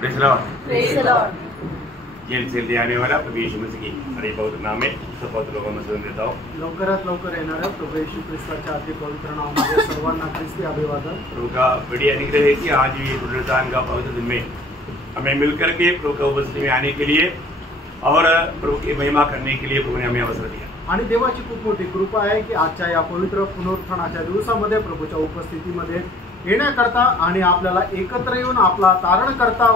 Praise the Lord. Gel से ले आने वाला प्रभु यीशु मसीह की बड़े पवित्र नाम में सब पवित्र लोगों में सुन देता हूँ। लवकरात लवकर येणाऱ्या प्रभू येशू ख्रिस्ताच्या अति पवित्र नावामध्ये सर्वांना ख्रिस्ती अभिवादन। प्रभु का बड़ी अनुग्रह है कि आज ये पुनरुत्थान का पवित्र दिन में हमें मिलकर के प्रभु का उपस्थिति में आने के लिए और प्रभु की महिमा करने के लिए प्रभु ने हमें अवसर दिया। आणि देवाची खूप मोठी कृपा आहे की आजच्या या पवित्र पुनरुत्थानाच्या दिवसामध्ये प्रभूच्या उपस्थितीमध्ये येण्याकरता आणि आपल्याला एकत्र येऊन आपला तारण करता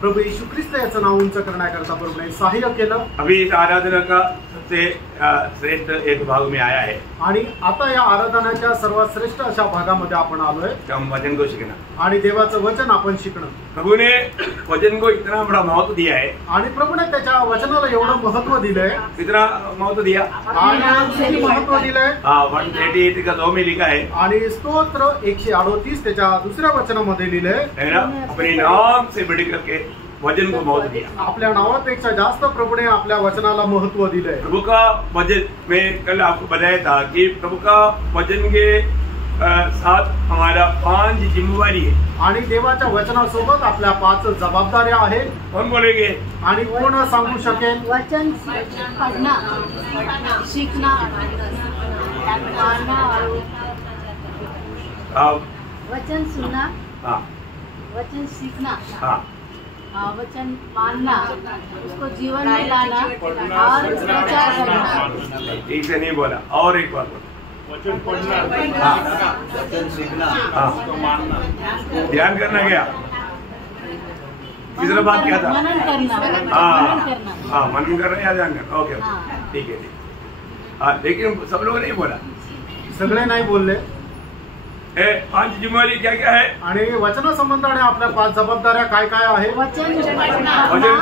प्रभु यीशु ख्रिस्त याचं नाव उंच करण्याकरता प्रभूने सहाय्य केलं। अभी इस आराधना का सबसे श्रेष्ठ एक भाग में आया है आणि आता या आराधनाच्या सर्वात श्रेष्ठ अशा भागामध्ये आपण आलोय। हम वचन को सीखना आणि देवाचं वचन आपण शिकणं। प्रभु ने वचन को इतना बड़ा महत्व दिया है आणि प्रभूने त्याच्या वचनाला एवढं महत्व दिलंय। इतना महत्व दिया आणि महत्व दिलंय। 138 का 2 में लिखा है आणि स्तोत्र 138 त्याच्या दुसऱ्या वचनामध्ये लिहिलंय है ना, अपने नाम से बढ़ करके वचन को महत्व दिया। आपल्या नावापेक्षा जास्त प्रभूने आपल्या वचनाला महत्व दिलंय। प्रभु का वचन में कल आपको बताया था कि प्रभु का वचन के साथ हमारा 5 जिम्मेवारी है आणि देवाच्या वचनासोबत आपल्या 5 जबाबदाऱ्या आहेत। कौन बोलेंगे आणि कोण सांगू शकेल? वचन पढ़ना, सीखना, मानना, वचन सुनना, हाँ वचन सीखना, हाँ वचन मानना, उसको जीवन में लाना और प्रचार करना। ठीक से नहीं बोला, और एक बार बोला। वचन पढ़ना, वचन सीखना, उसको मानना, ध्यान करना क्या? तीसरा बात क्या था? मनन करना। हाँ मनन करना या ध्यान करना। ओके ठीक है ठीक। हाँ लेकिन सब लोगों ने बोला, सगळे नाही बोलले। 5 जिम्मेवारी क्या क्या है? आणि वचनासंबंधाने आपल्या 5 जबाबदाऱ्या काय काय आहे? वचन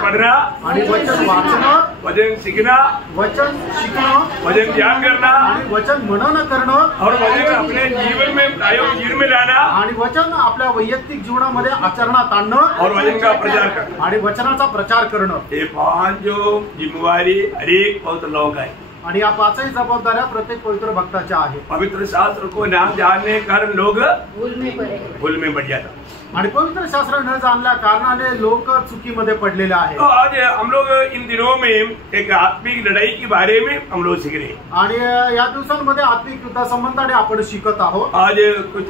पढ़ना आणि वचन वाचणं, वचन सीखना, वचन शिकणं, वचन ध्यान करना आणि वचन मनन करणं और वचन अपने जीवन में प्रायोगिक जीवन में लाना आणि वचन आपल्या वैयक्तिक जीवनामध्ये आचरणात आणणं और वचन का प्रचार करना। आणि वचनाचा प्रचार करणं। ये 5 जो जिम्मेवारी हर एक पवित्र लोगों का है आणि या 5ही जबाबदाऱ्या प्रत्येक पवित्र भक्ताच्या आहेत। पवित्र शास्त्र को ना जानने के कारण लोग भूल में पड़ जाता। आणि पवित्र शास्त्र न जाणल्या कारणाने लोक चुकीमध्ये पडलेले तो आहेत। आज हम लोग इन दिनों में एक आत्मिक लड़ाई के बारे में हम लोग सीख रहे हैं। आणि या दिवसांमध्ये आत्मिक युद्धासंबंधाने आपण शिकत आहोत। आज कुछ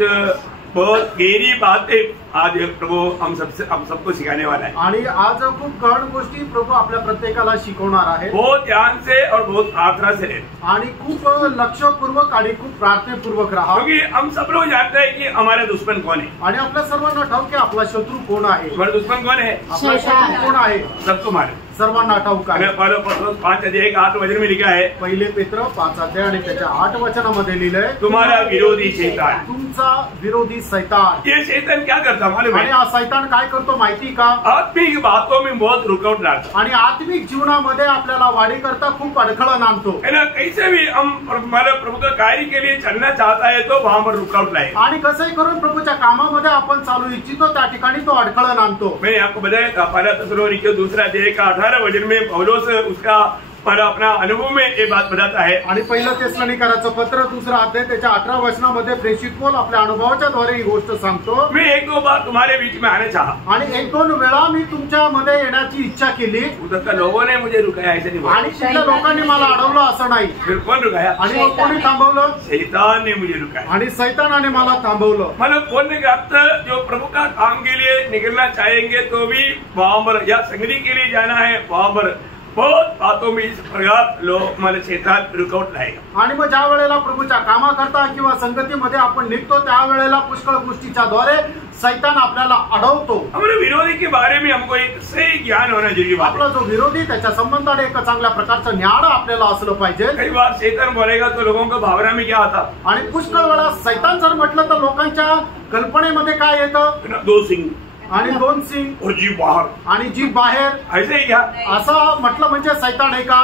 बहुत गहरी बातें आज प्रभु हम सबको सिखाने वाला है। आणि आज खूप गहन गोष्टी प्रभू आपल्या प्रत्येकाला शिकवणार आहे। बहुत ध्यान से और बहुत प्रार्थना से लें, आणि खूप लक्षपूर्वक आणि खूप प्रार्थनापूर्वक राहा। क्योंकि हम सब लोग जानते हैं कि हमारा दुश्मन कौन है। आणि आपल्या सर्वांना ठाऊक आहे आपला शत्रू कोण आहे। हमारा दुश्मन कौन है? आपला शत्रू कोण आहे? सबको मालूम, सर्वांना ठाऊक आहे। 5:8 वचन में लिखा है, पहिले पेत्र 5 अध्याय आणि त्याच्या 8 वचनामध्ये लिहिलंय, तुम्हारा विरोधी शैतान। तुमचा विरोधी शैतान। ये शैतान क्या करता मालूम आणि है? हा शैतान काय करतो माहिती का? आत्मिक बातों में बहुत रुकावट डालता आणि आत्मिक जीवनामध्ये आपल्याला वाढी करता खूप अडखळण आणतो। है ना। कैसे भी हम हमारे प्रभु का कार्य के लिए चलना चाहता है तो वहाँ पर रुकावट लाए। आणि कसंही करून प्रभूच्या कामामध्ये आपण चालू इच्छितो त्या ठिकाणी तो अडखळण आणतो। मैंने आपको बताया था पहला थिस्सलुनीके 2 अध्याय का 18 वचन में पौलुस उसका पर अपना अनुभव में ये बात बताता है। आणि पहिलं थिस्सलुनीकराचं पत्र 2 अध्याय त्याच्या 18 वचनामध्ये प्रेषित पौल आपल्या अनुभवाच्या द्वारे ही गोष्ट सांगतो। मैं 1-2 बार तुम्हारे बीच में आने चाहा आणि 1-2 वेळा मी तुमच्यामध्ये येण्याची इच्छा केली। उधर का लोगों ने मुझे रुकाया, ऐसे नहीं बोला। आणि तिथल्या लोकांनी मला अडवलं असं नाही। फिर कौन रुकाया? आणि मग कोणी थांबवलं? शैतान ने मुझे रुकाया। आणि शैतानाने मला थांबवलं। मतलब बोलने का अर्थ जो प्रभु का काम के लिए निकलना चाहेंगे तो भी वहाँ पर या संगति के लिए जाना है वहाँ पर बहुत बातों में इस प्रकार लोग मला शैतान रुकावट लाएगा। आणि मग ज्या वेळेला प्रभूच्या कामाकरता किंवा संगतीमध्ये आपण निघतो त्यावेळेला पुष्कळ गोष्टीच्या द्वारे शैतान आपल्याला अडवतो। हमारे विरोधी के बारे में हमको एक सही ज्ञान होना जरूरी बात है। आपला जो विरोधी त्याच्या संबंधाने एक चांगल्या प्रकारचं ज्ञान आपल्याला असलं पाहिजे। कई बार शैतान बोलेगा तो लोगों को भावना में क्या आता? आणि पुष्कळ वेळा शैतान जर म्हटलं तर लोकांच्या कल्पनेमध्ये काय येतं? 2 सिंग आणि 2 सिंग और जीभ बाहर आणि जीभ बाहेर, ऐसे ही क्या? असं म्हटलं म्हणजे शैतान आहे का?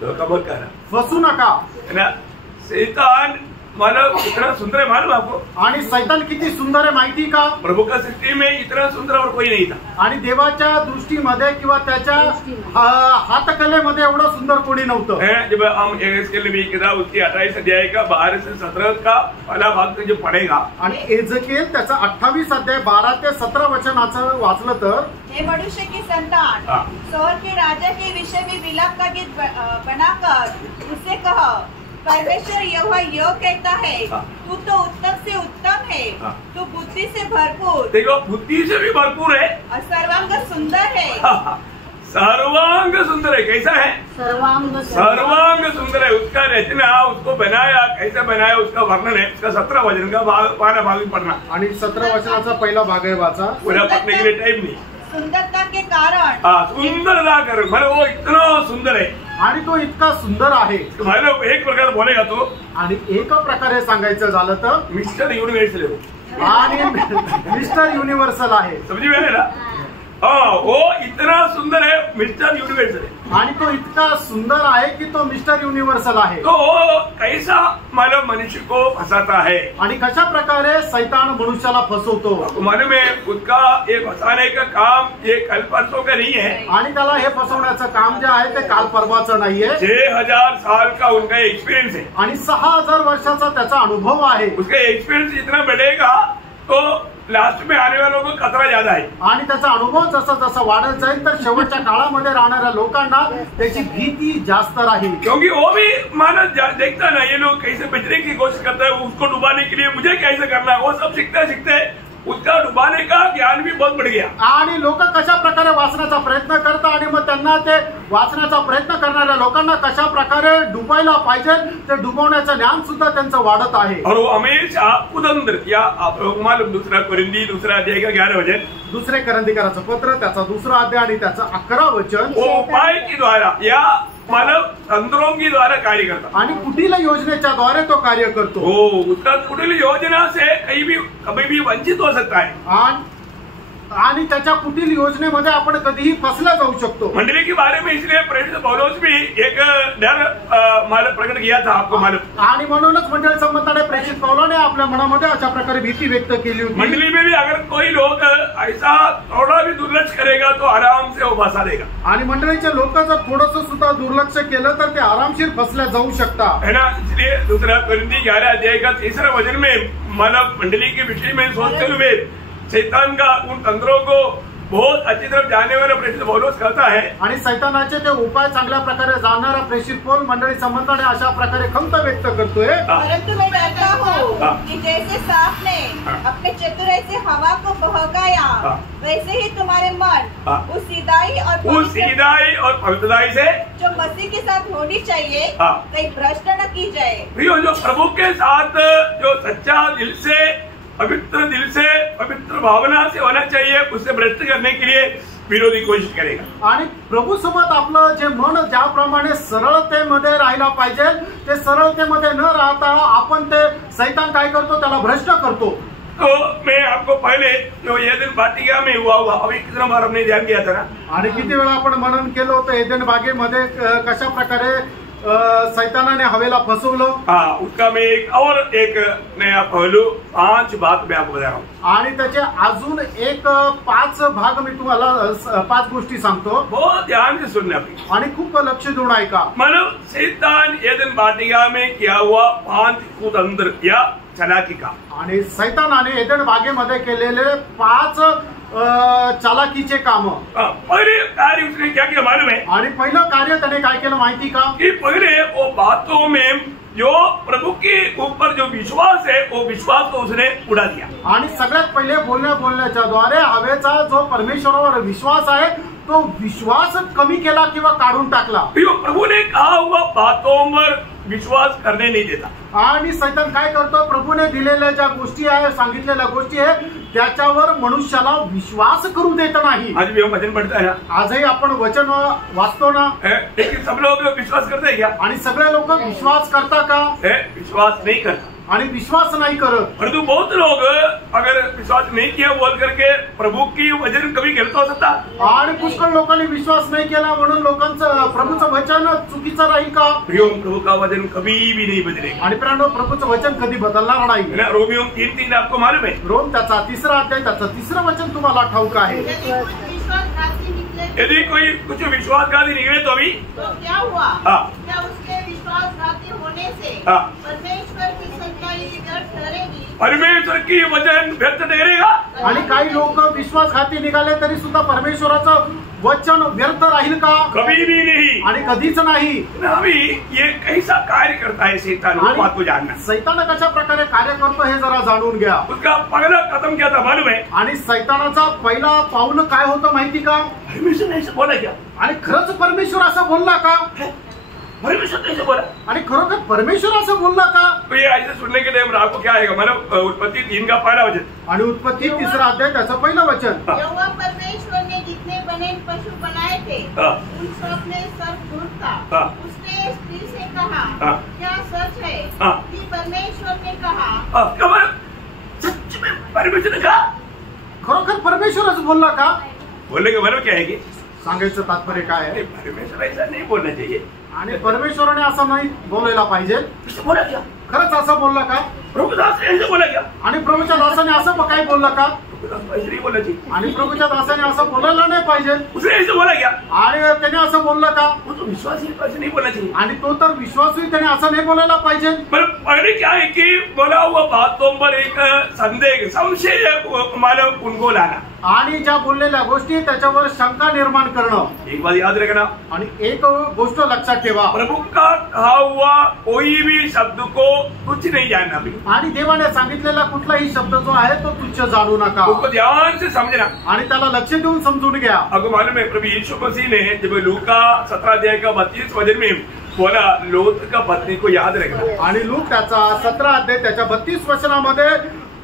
तो कबूल करा फसू नका। है ना। शैतान मतलब इतना सुंदर है मालूम आपको। आणि सैतान किती सुंदर आहे माहिती का? प्रभु का सृष्टि में इतना सुंदर और कोई नहीं था। आणि देवाच्या दृष्टीमध्ये किंवा त्याच्या हातकलेमध्ये एवढं सुंदर कोणी नव्हतं। जब हम एहेजकेल नबी की किताब उसकी 28 अध्याय का 12 से 17 का पहला भाग जो पढ़ेगा, आणि एहेजकेल त्याचा 28 अध्याय 12 ते 17 वचनाचं वाचलं तर, हे मनुष्य की संतान, सोर के राजा के विषय में विलाप का गीत बनाकर उससे कहो, परमेश्वर यहोवा यो कहता है, तू तो उत्तम से उत्तम है, तू बुद्धि से भरपूर, देखो बुद्धि से भी भरपूर है और सर्वांग सुंदर है। सर्वांग सुंदर है। कैसा है? सर्वांग सुंदर है। उसका रचना, उसको बनाया, कैसे बनाया उसका वर्णन है। उसका 17 वचन का पहला भाग पढ़ना, आणि 17 वचनाचा पहिला भाग आहे वाचा। पूरा पढ़ने के लिए टाइम नहीं। सुंदरता के कारण, सुंदरता कारण मतलब वो इतना सुंदर है आणि तो इतका सुंदर आहे, मतलब एक प्रकार बोलेगा तो, आणि एका प्रकारे सांगायचं झालं तर मिस्टर युनिवर्सल है आणि मिस्टर युनिव्हर्सल आहे। समझी में ना? वो इतना सुंदर है, मिस्टर युनिवर्सल है। आणि तो इतका सुंदर आहे की तो मिस्टर युनिव्हर्सल आहे। तो कैसा मानव मनुष्य को फंसाता है, आणि कशा प्रकारे सैतान मनुष्याला फसवतो। मालूम है उसका ये फंसाने का काम ये कल परसों का नहीं है, आणि त्याला हे फसवण्याचं काम जे आहे ते काल परवाचं नाहीये। 6000 साल का उनका एक्सपीरियंस है आणि 6000 वर्षाचा त्याचा अनुभव आहे। उसका एक्सपीरियंस इतना बढ़ेगा तो लास्ट में आने वालों को खतरा ज्यादा है। आणि त्याचा अनुभव जसा जसा वाढत जाईल तर शेवटच्या काळामध्ये राहणाऱ्या लोकांना त्याची भीती जास्त राहील। क्योंकि वो भी मानव देखता ना, ये लोग कैसे बचने की कोशिश करते हैं, उसको डुबाने के लिए मुझे कैसे करना है, वो सब सीखते सीखते उसका डुबाने का ज्ञान भी बहुत बढ़ गया। आणि लोक कशा प्रकारे वाचण्याचा प्रयत्न करतात आणि मग त्यांना ते वाचण्याचा प्रयत्न करणाऱ्या लोकांना कशा प्रकारे डुबायला पाहिजे ते डुबवण्याचं ज्ञान सुद्धा त्यांचं वाढत आहे। और वो हमेशा उदंद्र या आप मालूम दूसरा कोरिंदी दूसरा अध्याय का 11 वचन, दुसरे करंदीकराचं पत्र त्याचा 2रा अध्याय आणि त्याचं 11 वचन, वो उपाय के द्वारा या मानव तंत्रों की द्वारा कार्य करता आणि कुटील योजनेच्या द्वारे तो कार्य करतो। उसका कुटील योजना से कभी भी वंचित हो सकता है आणि त्याच्या कुटील योजनेमध्ये आपण कधीही फसला जाऊ शकतो। मंडली के बारे में इसलिए प्रेरित पौलुस भी एक डर मालूम प्रकट किया था, आपको मालूम। आणि म्हणूनच मंडळी संबंधाने प्रेषित पौलाने आपल्या मनामध्ये अशा प्रकारे भीती व्यक्त केली होती। मंडली में भी अगर कोई लोग ऐसा थोड़ा भी दुर्लक्ष करेगा तो आराम से वो फंसा देगा। आणि मंडळीचे लोक जर थोडंसं सुद्धा दुर्लक्ष केलं तर ते आरामशीर फसल्या जाऊ शकतात, है ना। इसलिए दूसरा कोरिंथी 11 अध्याय का 3रा वचन में मानव मंडली के विषय में सोचते हुए शैतान का उन तंत्रों को बहुत अच्छी तरह जानने वाला प्रेषित पौलुस कहता है, आणि सैतानाचे ते उपाय चांगल्या प्रकारे जाणणारा प्रेषित पौल मंडळी संबंधाने अशा प्रकारे खंत व्यक्त करतोय। परंतु मैं कहता हूँ कि जैसे सांप ने अपने चतुराई से हवा को बहकाया, वैसे ही तुम्हारे मन उस सीधाई और पवित्रताई से जो मसीह के साथ होनी चाहिए कहीं भ्रष्ट न की जाए। जो प्रभु के साथ जो सच्चा दिल से, पवित्र दिल से, पवित्र भावना से होना चाहिए, उससे भ्रष्ट करने के लिए विरोधी कोशिश करेगा। आणि प्रभू सोबत आपलं जे मन ज्याप्रमाणे सरळतेमध्ये राहायला पाहिजे ते सरळतेमध्ये न राहता आपण ते सैतान काय करतो, त्याला भ्रष्ट करतो। तो मैं आपको पहले जो एदेन वाटिका में हुआ अभी कितना बार हमने ध्यान किया था ना, आणि किती वेळा आपण मनन केलं होतं एदेन बागेमध्ये कशा प्रकारे सैतानाने हवेला फसवलं। उसका मैं एक नया पहलू 5 बात मैं आपको बता रहा हूँ। आणि त्याचे अजून एक 5 भाग मी तुम्हाला 5 गोष्टी सांगतो, बहुत ध्यान से सुनना। आणि खूप लक्ष देऊन ऐका। मानव शैतान एदेन वाटिका में किया हुआ 5 कुतंत्र या चालाकी का, आणि सैतानाने एदेन बागेमध्ये केलेले 5 चालाकीचे काम। पहले कार्य उसने क्या किया मालूम है? आणि पहिलं कार्य त्याने काय केलं माहिती का? कि पहले वो बातों में जो प्रभु के ऊपर जो विश्वास है वो विश्वास को उसने उड़ा दिया। आणि सगळ्यात पहिले बोलण्याच्या द्वारे हवेचा जो परमेश्वरावर विश्वास आहे तो विश्वास कमी केला किंवा काढून टाकला। प्रभु ने कहा हुआ बातों पर विश्वास करने नहीं देता। आणि सैतान काय करतो, प्रभूने दिलेल्या ज्या गोष्टी आहे, सांगितलेल्या गोष्टी आहे त्याच्यावर मनुष्याला विश्वास करू देत नाही। आज भी हम वचन पढ़ते हैं, आजही आपण वचन वाचतो ना, लेकिन सब लोग विश्वास करते हैं क्या? आणि सगळे लोक विश्वास करता का? विश्वास नहीं करता। आणि विश्वास नाही करत। परंतु बहुत लोग अगर विश्वास नहीं किया बोल करके प्रभु की वचन कभी गलत हो सकता। आणि पुष्कळ लोकांनी विश्वास नाही केला म्हणून लोकांचं प्रभूचं वचन चुकीचं राहील का? प्रियो, प्रभु का वचन कभी भी नहीं बदलेगा। आणि प्रियांनो, प्रभूचं वचन कधी बदलणार नाही। रोमियो 3:3 आपको मालूम है? रोम त्याचा 3रा अध्याय त्याचं 3रं वचन तुम्हाला ठाऊक आहे। यदि कोई कुछ विश्वासघाती निकले तो भी तो क्या हुआ? हाँ। क्या उसके विश्वासघाती होने से हाँ। परमेश्वर की सच्चाई व्यर्थ ठहरेगी? परमेश्वर की वचन व्यर्थ ठहरेगा। आणि काही लोक विश्वासघाती निघाले तरी सुद्धा परमेश्वराचं वचन व्यर्थ राहील का? कभी भी नहीं। आणि कधीच नाही। अभी ये कैसा कार्य करता है शैतान, वो बात को जानना। सैतान कशा प्रकारे कार्य करतो हे जरा जाणून घ्या। उसका पहला कदम क्या था मालूम है? आणि सैतानाचा पहिला पाऊल काय होतं माहिती का? परमेश्वर ने ऐसे बोला क्या? आणि खरंच परमेश्वर असं बोलला का? परमेश्वर ने ऐसे बोला? आणि खरोखर परमेश्वर असं बोलला का? तो ये ऐसे सुनने के टाइम आपको क्या आएगा? मतलब उत्पत्ति 3 का पहला वचन आणि उत्पत्ति 3रा अध्याय त्याचं पहिलं वचन। यहोवा परमेश्वर ने जितने बने पशु बनाए थे हाँ। उन सब में सर्पदूत था। हाँ। उसने स्त्री से कहा, हाँ। क्या सच है हाँ। कि परमेश्वर ने कहा? क्या मतलब सच में परमेश्वर ने कहा? खरोखर परमेश्वरच बोलला का? बोलने का मतलब क्या है कि सांगायचं तात्पर्य काय आहे? परमेश्वर ऐसा नहीं बोलना चाहिए। आणि परमेश्वराने असं नाही बोलायला पाहिजे। ऐसे बोला क्या? खरंच असं बोलला का? प्रभुदास ने ऐसे बोला क्या? आणि प्रभूच्या दासाने असं काय बोलला का? प्रभुदास को ऐसे नहीं बोलना चाहिए। आणि प्रभूच्या दासाने असं बोलायला नाही पाहिजे। उसने ऐसे बोला क्या? आणि त्याने असं बोललं का? वो तो विश्वासी को ऐसे नहीं बोलना चाहिए। आणि तो तर विश्वासू त्याने असं नाही बोलायला पाहिजे। मतलब पहले क्या है कि बोला हुआ बातों पर एक संदेह संशय मानव उनको लाना। आणि ज्या बोललेल्या गोष्टी त्याच्यावर शंका निर्माण करणं। एक बात याद रखना, आणि एक गोष्ट लक्षात ठेवा, प्रभु का कहा हुआ कोई भी शब्द को तुच्छ नहीं जानना भी। आणि देवाने सांगितलेला कुठलाही शब्द जो आहे तो तुच्छ जाणू नका उसको ध्यान से समझना आणि त्याला लक्ष देऊन समजून घ्या। आपको मालूम है प्रभु यीशु मसीह ने जब लूका 17 अध्याय का 32 वचन में बोला लोत का पत्नी को याद रखना। आणि लूक त्याचा 17 अध्याय त्याच्या 32 वचनामध्ये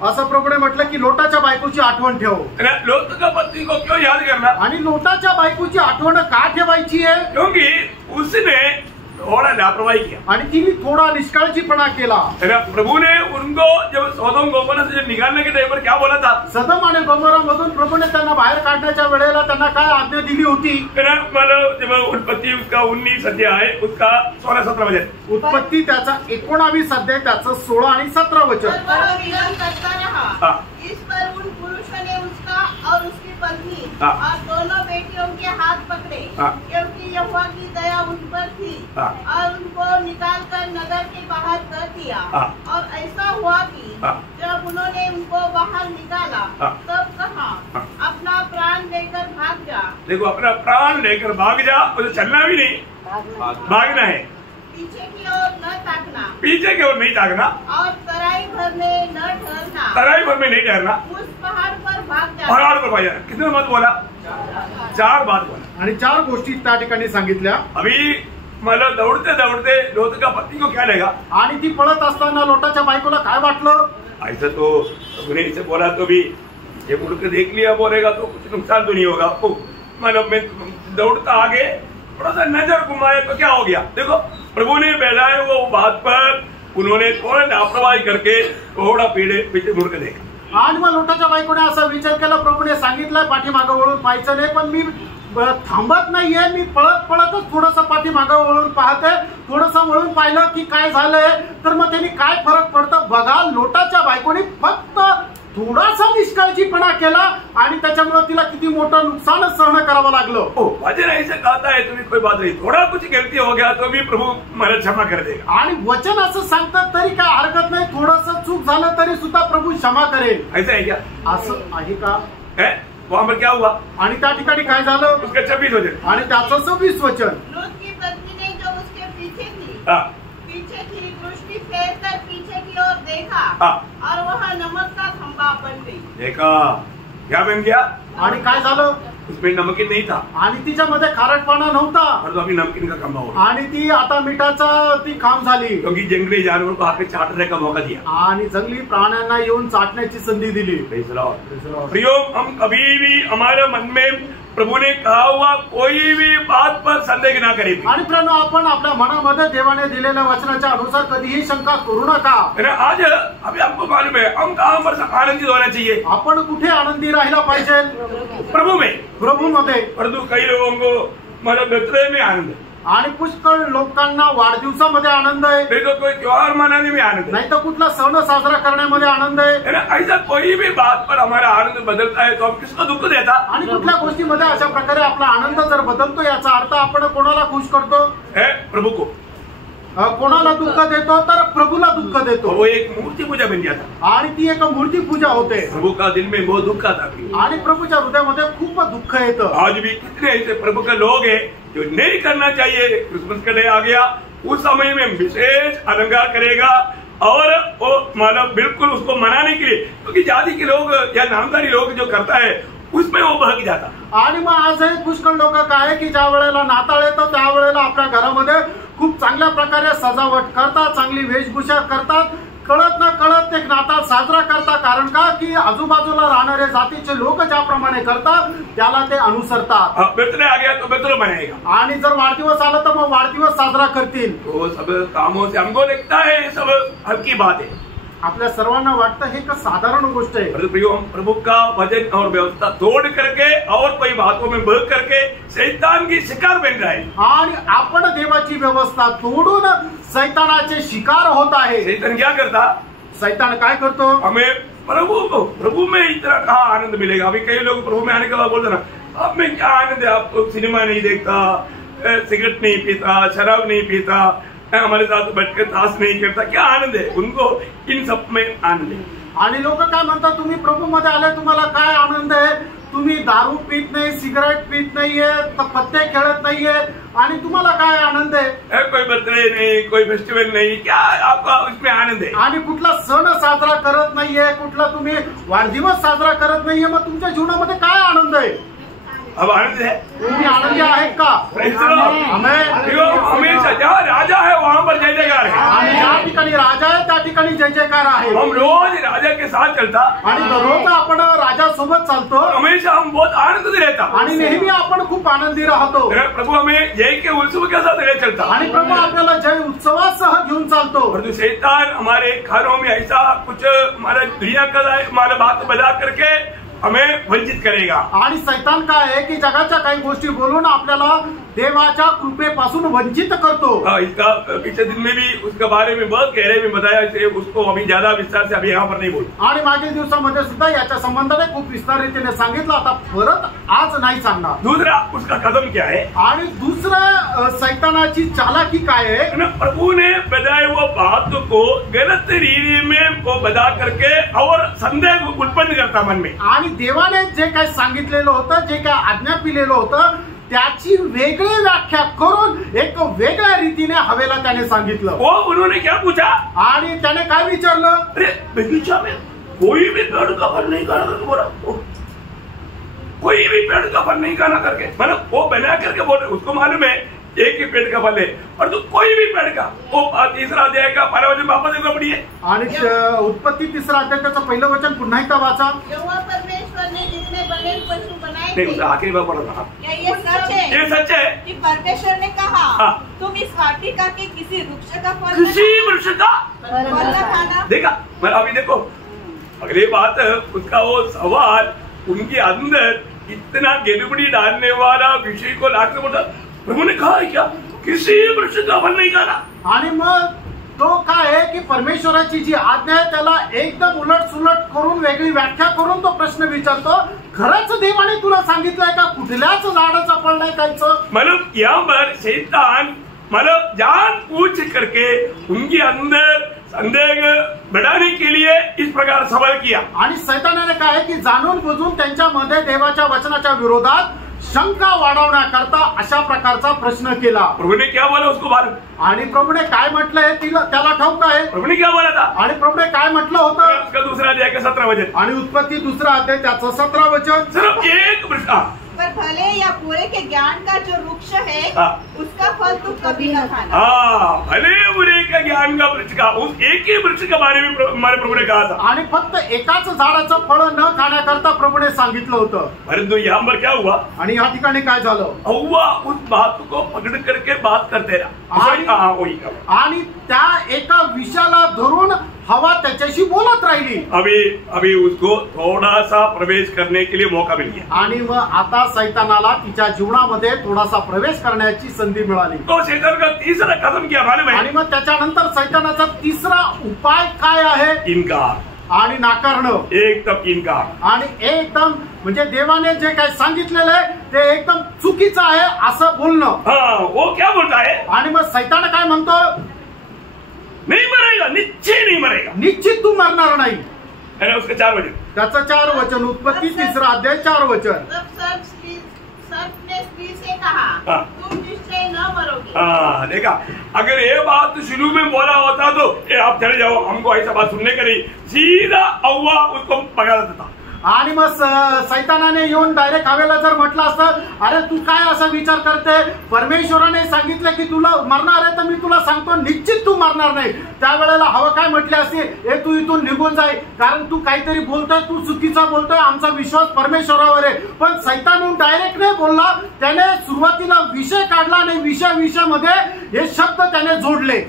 असं प्रभूने म्हटलं की लोटाच्या बायकोची आठवण ठेव। लोत का पत्नी को क्यों याद करना? आणि लोटाच्या बायकोची आठवण का ठेवायची आहे? क्योंकि उसने थोड़ा लापरवाही किया आणि तिने थोडा निष्काळजीपणा केला। प्रभु ने उनको जब सोदोम गोमोरा से निकालने के टाइम पर क्या बोला था? सदम आणि गोमोरा मधून प्रभूने त्यांना बाहेर काढण्याच्या वेळेला त्यांना काय आज्ञा दिली होती? मतलब जब उत्पत्ति उसका 19 अध्याय उसका 16-17 वचन। उत्पत्ति त्याचा 19 अध्याय त्याचं 16 आणि 17 वचन। वह विलंब करता रहा। हाँ। इस पर उन पुरुषों ने उसका और उसकी पत्नी हाँ। और दोनों बेटियों के हाथ पकड़े, हाँ। क्योंकि यहोवा की दया उन पर थी, हाँ। और उनको निकालकर नगर के बाहर कर दिया। हाँ। और ऐसा हुआ कि हाँ। जब उन्होंने उनको बाहर निकाला हाँ। तब कहा, हाँ। अपना प्राण लेकर भाग जा। देखो अपना प्राण लेकर भाग जा, उसे चलना भी नहीं, भागना है, पीछे की ओर न ताकना पीछे की ओर नहीं ताकना और तराई भर में न ठहरना। तराई भर में नहीं ठहरना, उस पहाड़ पर भाग जा। पहाड़ पर भाग जाना। कितने मत बोला? 4 बात बोला। आणि 4 गोष्टी त्या ठिकाणी सांगितल्या। अभी मतलब दौड़ते दौड़ते लोत का पत्नी को क्या लगा? आणि ती पळत असताना लोटाच्या बायकोला काय वाटलं? ऐसा तो उन्हें इसे बोला तो भी ये मुड़ के देख लिया बोलेगा तो कुछ नुकसान तो नहीं होगा। मतलब मैं दौड़ता आगे थोड़ा सा नजर घुमाया तो क्या हो गया? देखो प्रभु ने बैठाए वो बात पर उन्होंने थोड़ा लापरवाही करके थोड़ा पीछे मुड़ के देखा। आणि मग लोटाच्या बायकोने असा विचार केला, प्रभूने सांगितलंय पाठीमागं वळून पाहायचं नाही, पण मी थांबत नाहीये, मी पळत पळतच थोडंसं पाठीमागं वळून पाहते। थोडंसं वळून पाहिलं की काय झालंय, तर मग त्यांनी काय फरक पडतं बघा। लोटाच्या बायकोने फक्त थोडासा निष्काळजीपणा केला आणि त्याच्यामुळे तिला किती मोठं नुकसान सहन करावं लागलं। वचन ऐसे कहता है तुम्हें कोई बात नहीं, थोड़ा कुछ गलती हो गया तो भी प्रभु मला क्षमा कर देगा। आणि वचन असं सांगतात तरी काय हरकत नाही, थोडंसं चूक झालं तरी सुद्धा प्रभू क्षमा करेल। ऐसा है क्या? असं आहे का? है वहां पर क्या हुआ? आणि त्या ठिकाणी काय झालं? उसका 26 वचन आणि त्याचं 26 वचन। लूत की पत्नी ने जो उसके पीछे थी, हाँ। पीछे की दृष्टि फेर कर पीछे की ओर देखा, हाँ। और वह नमक का खंभा बन गई। देखा क्या बन गया? आणि काय झालं? उसमें नमकीन नहीं था आणि तिच्यामध्ये खारटपणा नव्हता और तो अभी नमकीन का खंभा हो गया, आणि ती आता मिठाचा ती खांब झाली। क्योंकि जंगली जानवर को आके चाटने का मौका दिया। आणि जंगली प्राण्यांना येऊन चाटण्याची संधी दिली। प्रियो, हम कभी भी हमारे मन में प्रभु ने कहा हुआ कोई भी बात पर संदेह ना करे। आणि प्रभू आपण आपल्या मनामध्ये देवाने दिलेल्या वचनाच्या अनुसार कधीही शंका करू नका। आज अभी हमको मालूम है हम कहाँ पर आनंदित होना चाहिए। आपण कुठे आनंदी राहिला पाहिजे? प्रभु में, प्रभु मध्ये। परंतु कई लोगों को मतलब बर्थडे में आनंद है, आणि पुष्कळ लोकांना वाढदिवसामध्ये आनंद आहे, नहीं तो कोई त्योहार मनाने में आनंद है, नाही तर कुठला सण साजरा करण्यामध्ये आनंद आहे। ऐसा कोई भी बात पर हमारा आनंद बदलता है तो हम किसको दुख देता? आणि कुठल्या गोष्टीमध्ये अशा प्रकारे आपला आनंद जर बदलतो याचा अर्थ आपण कोणाला खुश करतो? प्रभु को। कोणाला दुःख देतो? तर प्रभूला दुःख देतो। वो एक मूर्ति पूजा बन गया था आणि ती एक मूर्ती पूजा होते। प्रभु का दिल में बहुत दुख आता था आणि प्रभूच्या हृदयामध्ये खूप दुःख येतं। आज भी कितने ऐसे प्रभु के लोग हैं जो नहीं करना चाहिए। क्रिसमस का डे आ गया, उस समय में विशेष अलंकार करेगा और वो मतलब बिल्कुल उसको मनाने के लिए, क्योंकि जाति के लोग या नामधारी लोग जो करता है उसमें वो बहक जाता। आणि मग आजही पुष्कळ लोक काय की ज्या वेळेला नाताळ येतं त्यावेळेला आपल्या घरामध्ये खूप चांगल्या प्रकारे सजावट करतात, चांगली वेशभूषा करतात, कळत न कळत एक नाताळ साजरा करतात। कारण का की आजूबाजूला राहणारे जातीचे लोक ज्याप्रमाणे करतात त्याला ते अनुसरतात। बर्थडे आ गया तो बर्थडे मनाएगा, आणि जर वाढदिवस आला तर मग वाढदिवस साजरा करतील। तो सब कामों से हमको लगता है सब हल्की बात है, आपल्या सर्वांना वाटतं हे का साधारण गोष्ट आहे। प्रभु का वचन और व्यवस्था तोड़ करके और कोई बातों में बह करके शैतान की शिकार बन रहा है। आणि आपण देवाची व्यवस्था तोडून शैतानाचे शिकार होत आहे। शैतान क्या करता? शैतान काय करतो? हमें प्रभु में इतना कहाँ आनंद मिलेगा। अभी कई लोग प्रभु में आने के बाद बोलते ना, अब में क्या आनंद है, आप सिनेमा नहीं देखता, सिगरेट नहीं पीता, शराब नहीं पीता, हमारे साथ बैठकर ताश नहीं करता, क्या आनंद है? उनको इन सब में आनंद है। आणि लोक काय म्हणतात, तुम्ही प्रभू मध्ये आले तुम्हाला काय आनंद आहे? तुम्ही दारू पीत नाही, सिगरेट पीत नाहीये, पत्ते खेळत नाहीये आणि तुम्हाला काय आनंद आहे? कोई बर्थडे नहीं, कोई फेस्टिवल नहीं, क्या आपका उसमें आनंद है? आणि कुठला सण साजरा करत नाहीये, कुठला तुम्ही वाढदिवस साजरा करत नाहीये, मग तुमच्या जीवनामध्ये काय आनंद आहे? अब आनंद है? तुम्ही आनंदी आहेत का? हमेशा जहाँ राजा है वहाँ पर जय जयकार है, आणि ज्या ठिकाणी राजा आहे त्या ठिकाणी जय जयकार आहे। हम रोज राजा के साथ चलता आणि दररोज आपण राजा सोबत चालतो, हमेशा हम बहुत आनंद रहता आणि नेहमी आपण खूप आनंदी राहतो। प्रभु हमें जय के उत्सव के साथ ले चलता आणि प्रभू आपल्याला जय उत्सवासह घेऊन चालतो। परंतु शैतान हमारे कानों में ऐसा कुछ हमारा दुनिया का हमारा बात बजा करके हमें वंचित करेगा। आणि शैतान काय आहे की जगाच्या काही गोष्टी बोलून आपल्याला देवाच्या कृपेपासून वंचित करतो। इसका पिछले दिन में भी उसके बारे में बहुत गहरे में बताया, इसलिए उसको अभी ज्यादा विस्तार से अभी यहाँ पर नहीं बोल। आणि मागील दिवसामध्ये सुद्धा याच्या संबंधाने खूप विस्तार रीतीने सांगितलं, आता परत आज नाही सांगणार। दूसरा उसका कदम क्या है? आणि दुसरा शैतानाची चालाकी काय आहे? प्रभु ने बताए वो बात को गलत रीति में वो बता करके और संदेह उत्पन्न करता मन में। आणि देवाने जे काय सांगितलेलं होतं, जे काय आज्ञा पिलेलं होतं त्याची वेगळी व्याख्या करून एक वेगळ्या रीतीने हवेला त्याने सांगितलं। वो उन्होंने क्या पूछा? आणि त्याने काय विचारलं? अरे बगीचा में कोई भी पेड़ का फल नहीं खाना करके बोला, कोई भी पेड़ का फल नहीं खाना करके, मतलब वो बना करके बोल रहे, उसको मालूम है एक ही पेड़ का फल है, और तो कोई भी पेड़ का। वो तीसरा अध्याय का 12 वचन वापस एकदा पढ़िए। आणि उत्पत्ती 3 अध्याय त्याचं पहिलं वचन पुन्हा एकदा वाचा। यहोवा परमेश्वर ने जितने बड़े पशु बनाए नहीं, उसका आखिरी बार पढ़ा था। ये सच है, ये सच है कि परमेश्वर ने कहा हाँ। तुम इस वाटिका के किसी वृक्ष का फल किसी वृक्ष का न खाना। देखा, मैं अभी देखो अगली बात, उसका वो सवाल उनके अंदर इतना गड़बड़ी डालने वाला विषय को लाकर बोला, प्रभु ने कहा है क्या किसी वृक्ष का फल नहीं खाना? आणि मग तो काय आहे की परमेश्वराची जी आज्ञा आहे त्याला एकदम उलट सुलट करून वेगळी व्याख्या करून तो प्रश्न विचारतो, खरंच देवाने तुला सांगितलंय का कुठल्याच झाडाचं फळ नाही खायचं? मतलब यहाँ पर शैतान मतलब जान पूछ करके उनके अंदर संदेह बढ़ाने के लिए इस प्रकार सवाल किया। आणि शैतानाने काय आहे की जाणून बुजून त्यांच्यामध्ये देवाच्या वचनाच्या विरोधात शंका वाढवण्याकरता अशा प्रकारचा प्रश्न केला। प्रभु ने क्या बोला उसको मालूम? आणि प्रभूने काय म्हटलंय त्याला ठाऊक आहे। प्रभु ने क्या बोला था? आणि प्रभूने काय म्हटलं होतं? उसका दूसरा अध्याय का 17 वचन। आणि उत्पत्ती 2 अध्याय त्याचं 17 वचन। सिर्फ एक वृक्ष पर भले या बुरे के ज्ञान का जो वृक्ष है हाँ। उसका फल तुम कभी न खाना। हाँ, भले बुरे का ज्ञान का वृक्ष का, उस एक ही वृक्ष के बारे में हमारे प्रभु ने कहा था। आणि फक्त एकाच झाडाचं फळ न खाण्याकरता प्रभूने सांगितलं होतं। परंतु यहाँ पर क्या हुआ, आणि या ठिकाणी काय झालं, हव्वा उस बात को पकड़ करके बात करते रहा। हाँ, वही आणि त्या एका विषयाला धरून हवा त्याच्याशी बोलत राहिली। अभी उसको थोड़ा सा प्रवेश करने के लिए मौका मिल गया। आणि मग आता सैतानाला तिच्या जीवनामध्ये थोडासा प्रवेश करण्याची संधी मिळाली। तो शैतान का तीसरा कदम क्या मालूम है? आणि मग त्याच्यानंतर सैतानाचा तिसरा उपाय काय आहे, इनकार आणि नाकारणं, एकदम इनकार। आणि एकदम म्हणजे देवाने जे काही सांगितलेलं आहे ते एकदम चुकीचं आहे असं बोलणं। हाँ, वो क्या बोलता है? आणि मग सैतान काय म्हणतो, नहीं मरेगा, निश्चय नहीं मरेगा। निश्चित तू मरणार नाही। है ना, उसके 4 वचन। त्याचं 4 वचन, उत्पत्ती 3 अध्याय 4 वचन। तब सर्प ने स्त्री से कहा, हाँ। तुम निश्चय न मरोगे। हाँ, देखा, अगर ये बात शुरू में बोला होता तो ये आप चले जाओ, हमको ऐसा बात सुनने का नहीं, सीधा हव्वा उसको पकड़ देता। आणि मग सैतानाने येऊन डायरेक्ट हवेला जर म्हटलं असतं, अरे तू काय असा विचार करते, परमेश्वराने सांगितलं की तुला मरणार आहे तर मी तुला सांगतो निश्चित तू मरणार नाही। त्यावेळेला हवा काय म्हटली असते, ए तू इथून निघून जाय, कारण तू काहीतरी बोलतोय, तू चुकीचा बोलतोय, आमचा विश्वास परमेश्वरावर आहे। पण सैतान येऊन डायरेक्ट नाही बोलला, त्याने सुरुवातीला विषय काढला आणि विषयामध्ये हे शब्द त्याने जोडले।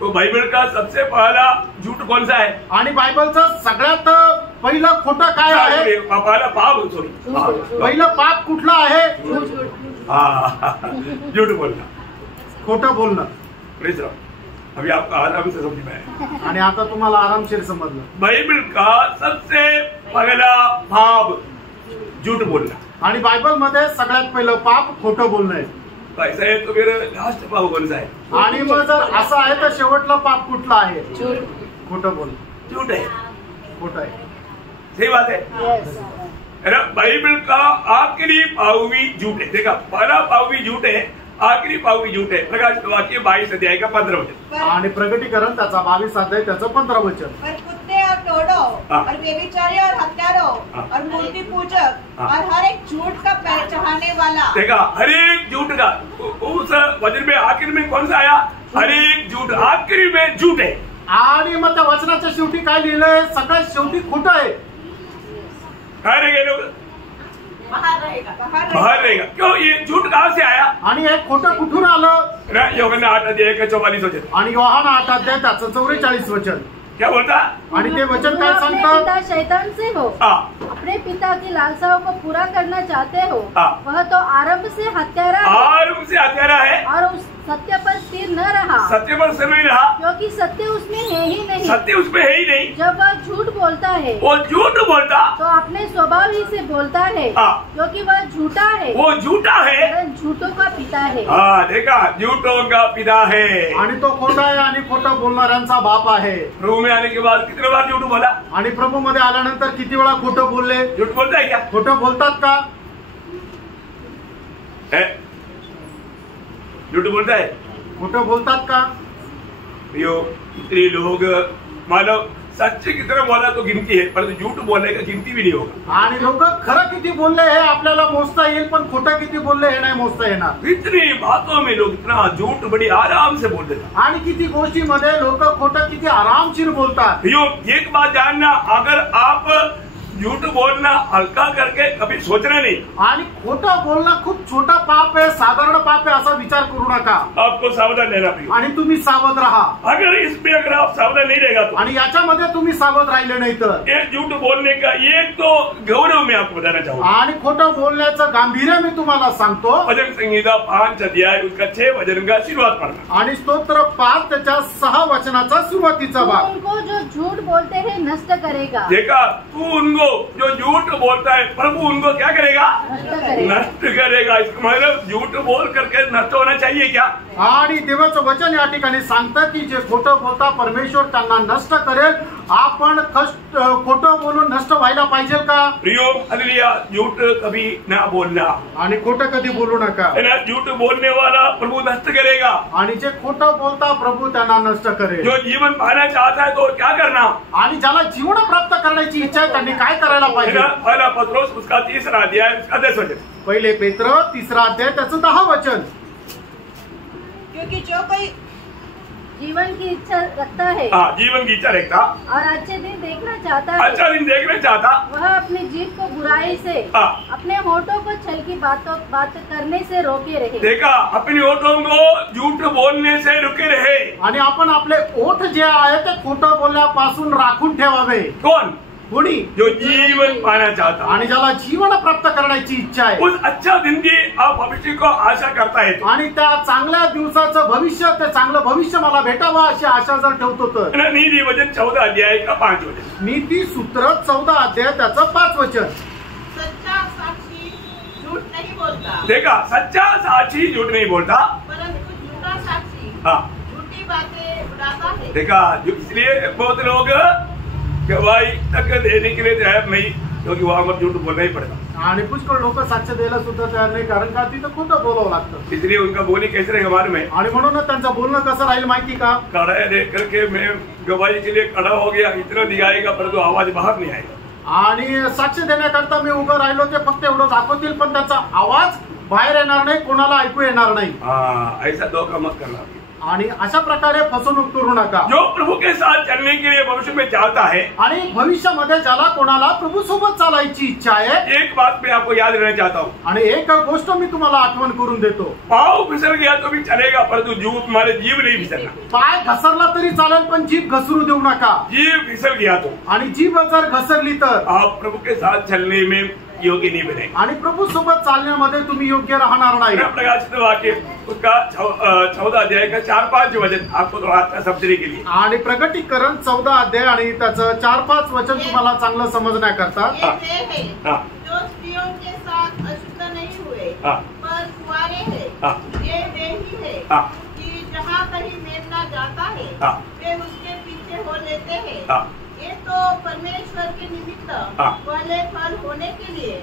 तो बाइबल का सबसे पहला झूठ कौन सा है? आणि बायबलचं सगळ्यात पहिलं खोटं काय आहे, पहला पाप, सॉरी, पहिलं पाप कुठलं आहे, झूठ बोलना, खोटं बोलणं। प्लीज रहो, अभी आपको आराम से समझ में आया। आणि आता तुम्हाला आरामशीर समजलं। बाइबल का सबसे पहला पाप झूठ बोलना, आणि बायबल मध्ये सगळ्यात पहिलं पाप खोटं बोलणं आहे। ऐसा है तो फिर लास्ट पाप कौन सा है? आणि मग जर असं आहे तर शेवटला पाप कुठला आहे, खोटं बोलणं। झूठ है, खोटं आहे, सही बात है। है ना, बाइबल का आखिरी पाव भी झूठ है। देखा, पहला पाव भी झूठ है, आखिरी पाव भी झूठ है। प्रकाश वाक्य 22 अध्याय का 15 वचन। आणि प्रगटीकरण त्याचा 22 अध्याय त्याचं 15 वचन। पर कुत्ते और टोड़ों हाँ। और व्यभिचारी और हत्यारों हाँ। और मूर्ति पूजक हाँ। और हर एक झूठ का पैर चढ़ाने वाला। देखा, हर एक झूठ का उस वचन में आखिर में कौन सा आया? हर एक झूठ, आखिरी में झूठ है। आणि मग त्या वचनाच्या शेवटी काय लिहिलंय, सगळ्यात शेवटी खोटं आहे। कहाँ रह गए लोग? बाहर रहेगा। बाहर रहेगा। क्यों? ये झूठ कहाँ से आया? आणि हे खोटं कुठून आलं, यूहन्ना 8 अध्याय का 44 वचन। आणि योहान 8 अध्याय त्याचं 44 वचन। क्या बोलता? आणि ते वचन तुम काय अपने सांगतं, पिता शैतान से हो, हाँ, अपने पिता की लालसाओं को पूरा करना चाहते हो। हाँ। वह तो आरंभ से हत्यारा है और उनसे हत्यारा है, और उस सत्य पर स्थिर न रहा, सत्य पर स्थिर नहीं रहा, क्योंकि सत्य उसमें है ही नहीं। सत्य उसमें है ही नहीं। जब वह झूठ बोलता है वो झूठ बोलता, तो अपने स्वभाव ही से बोलता है, हाँ। क्योंकि वह झूठा है, वो झूठा है। वह झूठों का पिता है। हाँ, देखा, झूठों का पिता है। आणि तो खोटा आहे आणि खोटं बोलणाऱ्यांचा बाप आहे। प्रभु में आने के बाद कितने बार झूठ बोला? आणि प्रभू मध्ये आल्यानंतर किती वेळा खोटं बोलले, झूठ बोलता है क्या? खोटं बोलतात का, है? झूठ बोलता है? खोटं बोलतात का। यो इतने लोग मानो सच की तरह बोला तो गिनती है, परंतु झूठ बोलने का गिनती भी नहीं होगा। आणि लोक खरं किती बोलले हे आपल्याला मोजता येईल, पण खोटं किती बोलले हे नाही मोजता येणार। इतनी बातों में लोग इतना झूठ बड़ी आराम से बोल देता। आणि किती गोष्टीमध्ये लोक खोटं किती आरामशीर बोलतात। यो एक बात जानना, अगर आप झूठ बोलना हल्का करके कभी सोचना नहीं, आणि खोटं बोलणं खूप छोटा पाप आहे, साधारण पाप आहे असा विचार करू नका। आपको सावधान रहना पड़ेगा। आणि तुम्ही सावध राहा। अगर इसमें अगर आप सावधान नहीं रहेगा तो आणि याच्यामध्ये तुम्ही सावध राहिले नाही तर, ये झूठ बोलने का एक तो गौरव मैं आपको बताना चाहूंगा। आणि खोटं बोलण्याचं गांभीर्य मी तुम्हाला सांगतो। भजन संहिता 5 अध्याय उसका 6 वचन का शुरुआत पढ़ना। आणि स्तोत्र 5 त्याच्या 6 वचनाचा सुरुवातीचा तू भाग। उनको जो झूठ बोलते हैं नष्ट करेगा। देखा, तू उनको जो झूठ बोलता है प्रभु उनको क्या करेगा? नष्ट करेगा। नष्ट करेगा। इसका मतलब झूठ बोल करके नष्ट होना चाहिए क्या? आणि देवाचं वचन या ठिकाणी सांगतं की जे खोटं बोलता परमेश्वर त्यांना नष्ट करेल। आपण खोटं बोलून नष्ट व्हायला पाहिजे का? प्रियो, हालेलुया, झूठ कभी ना बोलना। आणि खोटं कधी बोलू नका। है ना, झूठ बोलने वाला प्रभु नष्ट करेगा। आणि जे खोटं बोलता प्रभू त्यांना नष्ट करेल। जो जीवन पाना चाहता है तो क्या करना? आणि ज्याला जीवन प्राप्त करण्याची इच्छा आहे त्यांनी काय करायला है पाहिजे? ना, पहला पत्रोस उसका 3 अध्याय उसका 10 वचन। पहिले पेत्र 3 अध्याय त्याचं 10 वचन. क्योंकि जो कोई जीवन की इच्छा रखता है जीवन की इच्छा रखता और अच्छे दिन देखना चाहता है, अच्छा दिन देखना चाहता, वह अपनी जीभ को बुराई से, अपने होठों को छल की बात करने से रोके रहे. देखा, अपनी होठों को झूठ बोलने से रुके रहे. आणि आपण आपले ओठ जे आहे ते खोटं बोलण्यापासून राखून ठेवावे. कौन? कोणी? जो जीवन पाना चाहता आणि ज्याला जीवन प्राप्त करण्याची इच्छा आहे. उस अच्छा दिन की आप भविष्य को आशा करता है आणि त्या चांगल्या दिवसाचं भविष्य, ते चांगलं भविष्य मला भेटावं अशी आशा जर ठेवतो तर. नीति वचन 14 अध्याय का 5 वचन. नीती सूत्र 14 अध्याय त्याचं 5 वचन. सच्चा साक्षी झूठ नहीं बोलता. देखा, सच्चा साक्षी झूठ नहीं बोलता, परंतु झूठा साक्षी झूठी बातें उड़ाता है. देखा, इसलिए बहुत लोग गवाही तक देने के लिए तैयार नहीं, क्योंकि वहां पर झूठ बोलना ही पड़ेगा. आणि पुष्कळ लोक साक्ष द्यायला सुद्धा तयार नाही, कारण का तिथं खोटं बोलावं लागतं. इसलिए उनका बोली कैसे रहेगा मालूम है? आणि म्हणूनच त्यांचं बोलणं कसं राहील माहिती का? खड़ा देख करके मैं गवाही के लिए खड़ा हो गया, इतना दिखाएगा परंतु आवाज बाहर नहीं आएगा. आणि साक्ष देण्याकरता मी उभं राहिलो, ते फक्त एवढं दाखवतील पण त्याचा आवाज बाहेर येणार नाही, कोणाला ऐकू येणार नाही. ऐसा धोखा मत करना. आणि अशा प्रकारे फसवणूक करू नका. जो प्रभु के साथ चलने के लिए भविष्य में चाहता है, आणि भविष्यामध्ये ज्याला कोणाला प्रभू सोबत चालायची इच्छा आहे, एक बात मैं आपको याद रहना चाहता हूँ. आणि एक गोष्ट मी तुम्हाला आठवण करून देतो. पाव फिसल गया तो भी चलेगा, परंतु तुम्हारे जीव नहीं फिसलना. पाय घसरला तरी चालेल, पण जीभ घसरू देऊ नका. जीव फिसल गया तो, आणि जीभ जर घसरली तर आप प्रभु के साथ चलने में योग्य नहीं बने. आणि प्रभू सोबत चालण्यामध्ये तुम्ही योग्य राहणार नाही. प्रकाशित वाक्य उसका 14 अध्याय का 4-5 वचन आपको थोड़ा अच्छा समझने के लिए. आणि प्रकटीकरण 14 अध्याय आणि त्याचं 4-5 वचन तुम्हाला चांगलं समजण्याकरता. जो स्त्रियों के साथ अशुद्ध नहीं हुए पर कुंवारे हैं, ये वे ही है कि जहाँ कहीं मेमना जाता है वे उसके पीछे हो लेते हैं. ये तो परमेश्वर के निमित्त पहले फल होने के लिए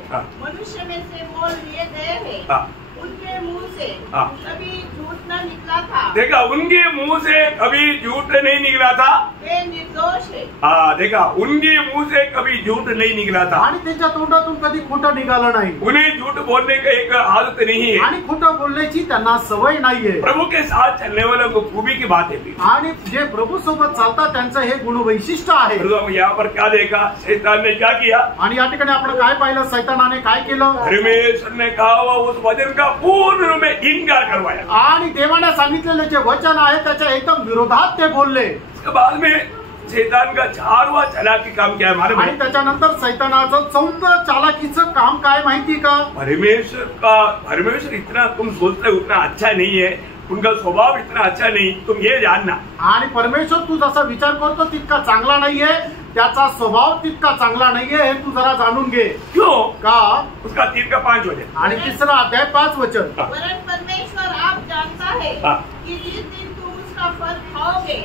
मनुष्य में से मोल लिए गए हैं. उनके मुंह से कभी झूठ न निकला था. देखा, उनके मुंह से कभी झूठ नहीं निकला था. वे निर्दोष है. देखा, उनके मुंह से कभी झूठ नहीं निकला था. आणि त्यांच्या तोंडातून कधी खोटं निघालं नाही. उन्हें झूठ बोलने का एक आदत नहीं है, आणि खोटं बोलण्याची त्यांना सवय नाहीये. प्रभु के साथ चलने वालों को खूबी की बात है. आणि जे प्रभू सोबत चालतात त्यांचं हे गुण वैशिष्ट्य आहे. यहाँ पर क्या देखा, शैतान ने क्या किया? आणि या ठिकाणी आपण काय पाहिलं, सैतानाने काय केलं? परमेश्वर ने कहा उस वचन का पूर्ण रूप में इनकार करवाया. आणि देवाने सांगितलेले जे वचन आहे त्याच्या एकदम विरोधात ते बोलले. इसके बाद में शैतान का 4वां चालाकी काम क्या है मालूम है? आणि त्याच्यानंतर सैतानाचं 4थं चालाकीचं काम काय माहिती का? परमेश्वर इतना तुम सोचते उतना अच्छा नहीं है, उनका स्वभाव इतना अच्छा नहीं, तुम ये जानना. आणि परमेश्वर तू जसा विचार करतो तितका चांगला नाहीये, त्याचा स्वभाव तितका चांगला नाहीये, हे तू जरा जाणून घे. क्यों? का? उसका 3 का 5 वचन. आणि 3 अध्याय 5 वचन. वरन परमेश्वर आप जानता है कि जिस दिन तुम उसका फल खाओगे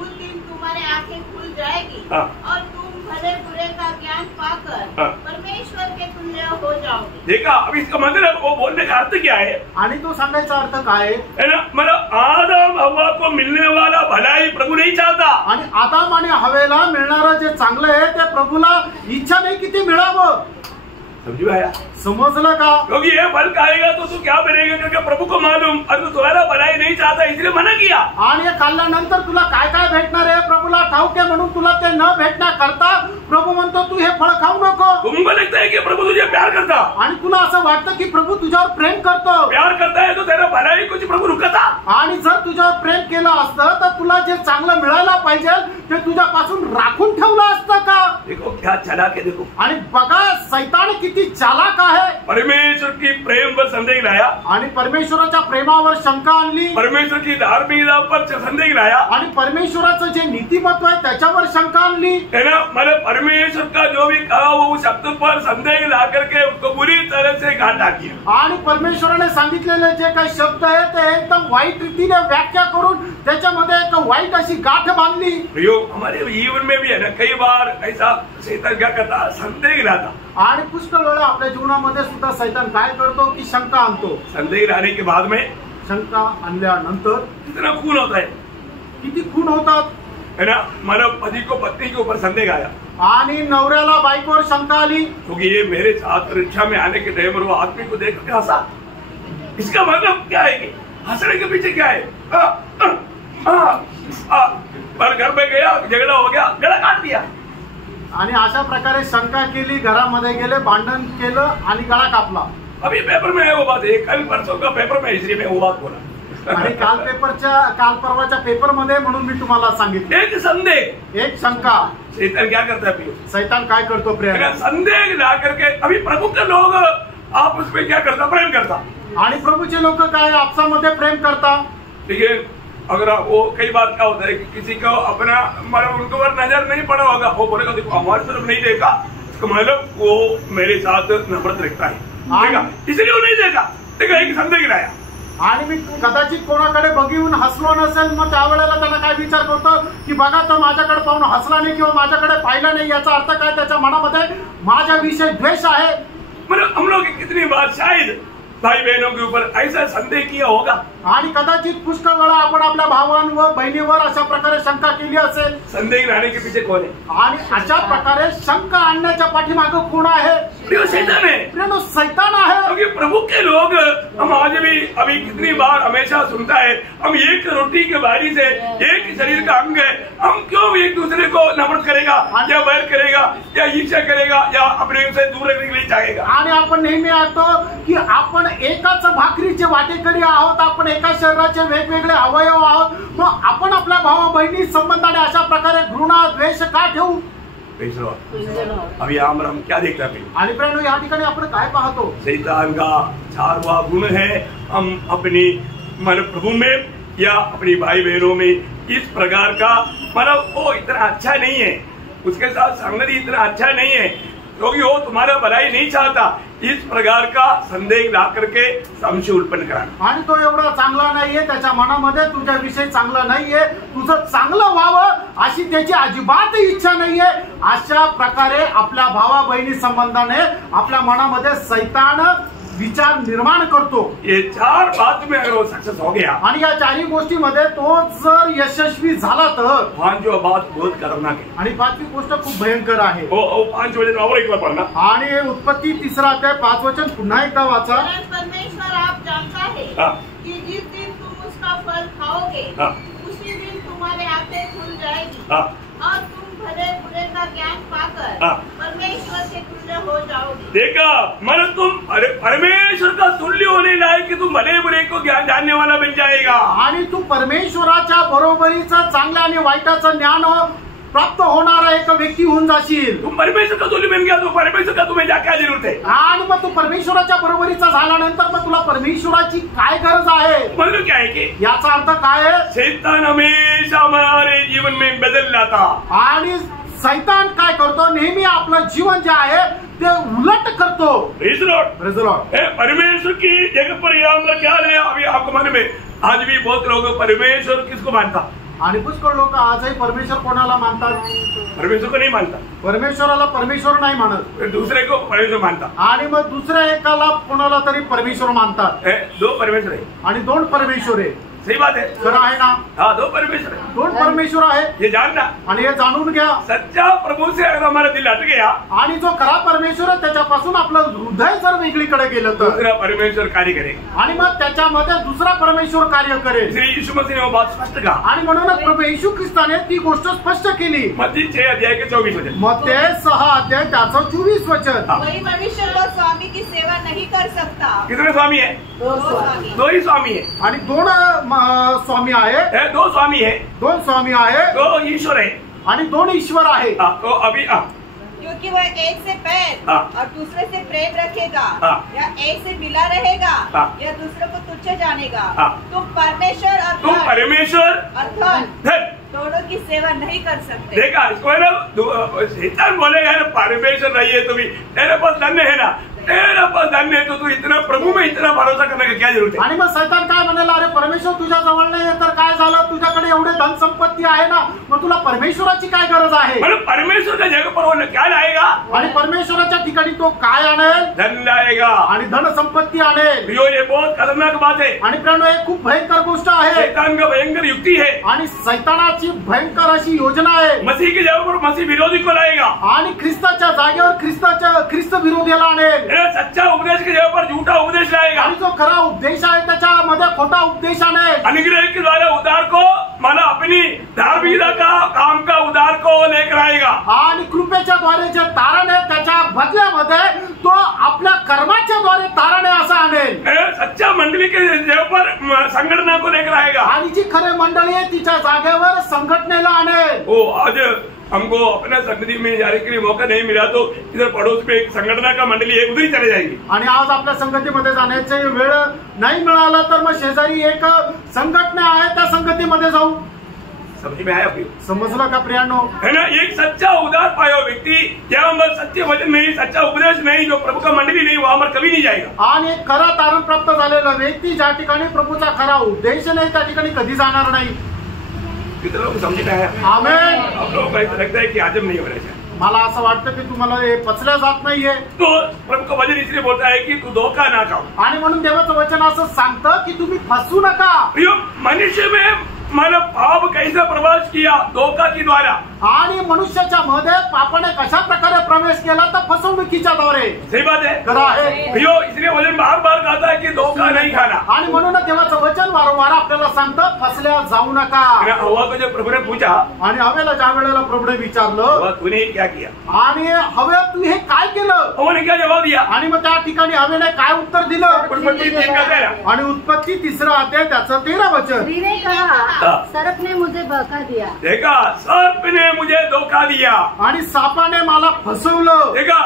उस दिन तुम्हारी आंखें खुल जाएगी और तुम भले बुरे का ज्ञान पाकर परमेश्वर के तुल्य हो जाओगे. देखा, अब इसका मतलब वो बोलने का अर्थ क्या है? आणि तो सांगायचा अर्थ काय है ना, मतलब आदम हवा को मिलने वाला भलाई प्रभु नहीं चाहता. आणि आदम आणि हवेला मिळणारं जे चांगलं आहे ते प्रभूला इच्छा नाही की ते मिळावं. समझ में आया? समजलं का? क्योंकि ये फल खाएगा तो तू क्या बनेगा, क्योंकि प्रभु को मालूम, और तू तुम्हारा भलाई नहीं चाहता इसलिए मना किया. आणि हे खाल्ल्यानंतर तुला काय काय भेटणार आहे प्रभूला ठाऊक आहे, म्हणून तुला ते न भेटण्याकरता प्रभू म्हणतो तू हे फळ खाऊ नको. तुमको लगता है कि प्रभु तुझे प्यार करता, आणि तुला असं वाटतं की प्रभू तुझ्यावर प्रेम करतो. प्यार करता है तो तेरा भलाई कुछ प्रभु रुकता. आणि जर तुझ्यावर प्रेम केलं असतं तर तुला जे चांगलं मिळायला पाहिजे ते तुझ्यापासून राखून ठेवलं असतं का? देखो क्या चालाक है. देखो, आणि बघा सैतान किती चालाक आहे. परमेश्वर की प्रेम पर संदेह लाया, आणि परमेश्वराच्या प्रेमावर शंका आणली. परमेश्वर की धार्मिकता पर संदेह लाया, आणि परमेश्वराचं जे नीतिमत्व आहे त्याच्यावर शंका आणली. है ना, मतलब परमेश्वर का जो भी कहा वो उस शब्द पर संदेह ला करके उसको बुरी तरह से घाटा किया. आणि परमेश्वराने सांगितलेले जे काही शब्द आहे ते एकदम वाईट रीतीने व्याख्या करून त्याच्यामध्ये एक वाईट अशी गाठ बांधली. हमारे जीवन में भी है ना, कई बार ऐसा शैतान क्या करता, संदेह लाता. आणि पुष्कळ वेळा आपल्या जीवनामध्ये सुद्धा सैतान काय करतो की शंका आणतो. संदेह लाने के बाद में शंका आणल्यानंतर कितना खून होता है. किती खून होतात. है ना, मतलब पति को पत्नी के ऊपर संदेह आया आणि नवऱ्याला बायकोवर शंका आली, क्योंकि ये मेरे साथ रिक्शा में आने के टाइम वो आदमी को देख के हंसा। इसका मतलब क्या है कि हंसने के पीछे क्या है? पर घर में गया, झगड़ा हो गया, गला काट दिया। आणि अशा प्रकारे शंका केली, घरामध्ये गेले, भांडण केलं आणि गळा कापला। अभी पेपर में है वो बात, कल परसों का पेपर में, इसलिए मैं वो बात बोला। आणि काल परवाच्या पेपर मध्ये म्हणून मी तुम्हाला सांगितलं, एक संदेह, एक शंका। शैतान क्या करता है प्रिय? शैतान काय करतो प्रेम? संदेह ला करके अभी प्रभु के लोग आपस में क्या करता? प्रेम करता। आणि प्रभूचे लोक काय आपसामध्ये प्रेम करता। ठीक है, अगर वो कई बार क्या होता है कि किसी को अपना मतलब उनके ऊपर नजर नहीं पड़ा होगा, वो बोलेगा देखो हमारी तरफ नहीं देखा, मतलब वो मेरे साथ नफरत रखता है, इसलिए वो नहीं देखा, देखा एक संदेह गिराया। आणि मी कदाचित कोणाकडे बघून हसलो नसेल, मग त्यावेळेला त्याला काय विचार करतो की बघा तो माझ्याकडे पाहून हसला नाही किंवा माझ्याकडे पाहिला नाही, याचा अर्थ काय? त्याच्या मनामध्ये माझ्याविषयी द्वेष आहे। मतलब हम लोग कितनी बार शायद भाई बहनों के ऊपर ऐसा संदेह किया होगा, आणि कदाचित पुष्कळ वेळा आपण आपल्या भावांवर बहिणीवर अशा प्रकारे शंका केली असेल। संदेह लाने के पीछे कौन है? आणि अशा प्रकारे शंका आणण्याच्या पाठीमागे कोण आहे? शैतान है। शैतान आहे। क्योंकि प्रभु के लोग हम आज भी अभी कितनी बार हमेशा सुनता है, हम एक रोटी के बारी से एक शरीर का अंग है, हम क्यों एक दूसरे को नफरत करेगा या बैर करेगा या ईर्ष्या करेगा या अपने से दूर रखने के लिए चाहेगा। आणि आपण नेहमी ऐकतो की आपण एकाच भाकरीचे वाटेकरी आहोत, आपण एका शरीराचे वेगवेगळे अवयव आहोत, मग आपण आपल्या भावा बहिणी संबंधाने अशा प्रकारे घृणा द्वेष का ठेवू? अभी हम क्या देखते हैं? आणि प्रेरणो या ठिकाणी आपण काय पाहतो? शैतान का 4वां गुण है, हम अपनी मतलब प्रभु में या अपनी भाई बहनों में इस प्रकार का मतलब वो इतना अच्छा नहीं है, उसके साथ संगति इतना अच्छा नहीं है, क्योंकि वो तुम्हारा भलाई नहीं चाहता। इस प्रकार का संदेह ला करके संशय उत्पन्न करा। आणि तो एवढा चांगला नाहीये, त्याच्या मनामध्ये तुझ्याविषयी चांगलं नाहीये, तुझं चांगलं व्हावं अशी त्याची अजिबात इच्छा नाहीये। अशा प्रकारे आपल्या भावा बहिणी संबंधाने आपल्या मनामध्ये शैतान विचार निर्माण करतो। ये 4 बात में अगर वो सक्सेस हो गया, आणि या 4 गोष्टीमध्ये तो जर यशस्वी झाला तर 5वी बात बहुत खतरनाक है। आणि 5वी गोष्ट खूप भयंकर आहे। वो 5 वचन और एक बार पढ़ना। आणि उत्पत्ती 3 अध्याय 5 वचन पुन्हा एकदा वाचा। परमेश्वर आप जानता है कि जिस दिन तुम उसका फल खाओगे उसी दिन तुम्हारे आंखें खुल जाएगी और तुम भले बुरे का ज्ञान पाकर परमेश्वर के तुल्य हो जाओगे। देखा, मतलब तुम परमेश्वर का तुल्य होने लायक कि तुम भले बुरे को ज्ञान जानने वाला बन जाएगा। आणि तू परमेश्वराच्या बरोबरीचं चांगल्या आणि वाईटाचं ज्ञान प्राप्त होणारा एक व्यक्ती होऊन जाशील। तुम परमेश्वर का तुल्य बन गया तो परमेश्वर का तुम्हें क्या जरूरत है? आणि मग तू परमेश्वराच्या बरोबरीचा झाल्यानंतर मग तुला परमेश्वराची काय गरज आहे? मतलब क्या है कि याचा अर्थ काय आहे? शैतान हमेशा हमारे जीवन में बदल जाता। आणि शैतान काय करतो? नेहमी आपलं जीवन जे आहे ते उलट करतो। परमेश्वर की जगह पर यहाँ क्या है? अभी आपको मन में आज भी बहुत लोग परमेश्वर किसको मानता? आणि पुष्कळ लोक आजही परमेश्वर कोणाला मानतात? परमेश्वर को नहीं मानता। परमेश्वराला परमेश्वर नाही मानत, दूसरे को परमेश्वर मानता। आणि मग दुसऱ्या एकाला कोणाला तरी परमेश्वर मानतात। 2 परमेश्वर है आणि 2 परमेश्वर आहे। सही बात है, खरं आहे ना? हाँ, 2 परमेश्वर है, 2 परमेश्वर आहे, ये जानना। आणि हे जाणून घ्या। सच्चा प्रभु से अगर हमारा दिल हट गया आणि जो खरा परमेश्वर आहे त्याच्यापासून आपलं हृदय जर वेगळीकडे गेलं तर दूसरा परमेश्वर कार्य करेगा, आणि मग त्याच्यामध्ये दुसरा परमेश्वर कार्य करेल। इसलिए यीशु मसीह ने वो बात स्पष्ट कहा। आणि म्हणूनच प्रभू येशू ख्रिस्ताने ती गोष्ट स्पष्ट केली। मत्ती 6 अध्याय के 24 वचन। मत्ती 6 अध्याय त्याचं 24 वचन। कोई मनुष्य तो स्वामी की सेवा नहीं कर सकता। कितने स्वामी है? 2 ही स्वामी है। आणि 2 स्वामी आहे, 2 स्वामी है, 2 स्वामी आहे, 2 ईश्वर है आणि 2 ईश्वर आहे। तो अभी क्योंकि वह एक से पैर और दूसरे से प्रेम रखेगा या एक से मिला रहेगा या दूसरे को तुच्छ जानेगा। तुम परमेश्वर और धन दोनों की सेवा नहीं कर सकते। देखा, इसको है ना, शैतान बोलेगा ना परमेश्वर रहिए तुम्ही, तेरे पास धन है ना, तेरा पास धन है तो तू इतना प्रभु में इतना भरोसा करने की क्या जरूरत है? आणि मग शैतान काय म्हणाला? अरे परमेश्वर तुझ्या जवळ नाही तर काय झालं? तुझ्याकडे एवढे धन संपत्ती संपत्ती आहे ना, मग तुला परमेश्वराची काय गरज आहे? परमेश्वर का जगह पर वो क्या लाएगा? आणि परमेश्वराच्या ठिकाणी तो काय आणेल? धन लाएगा आणि धन संपत्ती आणेल. ये बहुत खतरनाक बात है. आणि प्रियानो, एक खूप भयंकर गोष्ट आहे. शैतान का भयंकर युक्ति है. आणि सैतानाची भयंकर अशी योजना आहे. मसीह की जगह पर मसीह विरोधी को लाएगा. आणि ख्रिस्ताच्या जागेवर ख्रिस्त विरोधीला आणेल. सच्चा उपदेश की जगह पर झूठा उपदेश लाएगा. आणि जो खरा उपदेश आहे त्याच्यामध्ये खोटा उपदेश आणेल. अनुग्रह के द्वारा उद्धार को माना अपनी धार्मिकता का काम का उद्धार को लेकर आएगा. आणि कृपेच्या द्वारे जे तारण आहे त्याच्या बदल्यामध्ये तो आपल्या कर्माच्या द्वारे तारण आहे असं आणेल. सच्चा मंडली के जगह पर संगठना को लेकर आएगा. आणि जी खरे मंडळी आहे तिच्या जागेवर संघटनेला आणेल. हो, आज हमको अपने संगति में जाने के लिए मौका नहीं मिला तो इधर पड़ोस में एक संगठना का मंडली है, उधर ही चले जाएंगे. आणि आज आपल्या संगतीमध्ये जाण्याची वेळ नाही मिळाला तर मग शेजारी एक संघटना आहे त्या संगतीमध्ये जाऊ. समझ में आया? समजलं का प्रियानो? है ना, एक सच्चा उद्धार पाया व्यक्ति जहाँ पर सच्चे वचन नहीं, सच्चा उपदेश नहीं, जो प्रभु का मंडली नहीं, वहां पर कभी नहीं जाएगा. आणि एक खरा तारण प्राप्त झालेला व्यक्ती ज्या ठिकाणी प्रभूचा खरा उद्देश नाही त्या ठिकाणी कधी जाणार नाही. कितने लोग समझ में आया? आमेन. आप लोगों को ऐसा लगता है कि आजम नहीं हो रहा है. मला असं वाटतं की तुम्हाला हे पचल्या जात नाहीये. तो प्रभु का वचन इसलिए बोलता है कि तू धोखा ना खाओ. आणि म्हणून देवाचं वचन असं सांगतं की तुम्ही फसू नका. मनुष्य में मानव पाप कैसा प्रवेश किया? धोखा के द्वारा. आणि मनुष्याच्या मध्ये पापाने कशा प्रकारे प्रवेश केला तर फसवणुकीच्या द्वारे. सही बात है. खरं आहे. इसलिए वचन बार बार कहता है कि धोखा नहीं खाना. आणि म्हणून देवाचं वचन वारंवार आपल्याला सांगतं फसल्या जाऊ नका. हवा को जब प्रभु ने पूछा, आणि हवेला ज्या वेळेला प्रभूने विचारलं तूने क्या किया, आणि हवे तू हे काय केलं, हवा ने क्या जवाब दिया? आणि मग त्या ठिकाणी हवेने काय उत्तर दिलं? उत्पत्ति 3 का 13. आणि उत्पत्ती 3 अध्याय त्याचं 13 वचन. स्त्री ने कहा, सर्प ने मुझे बहका दिया. देखा, सर्प ने मुझे धोखा दिया. आणि सापाने मला फसवलं. देखा,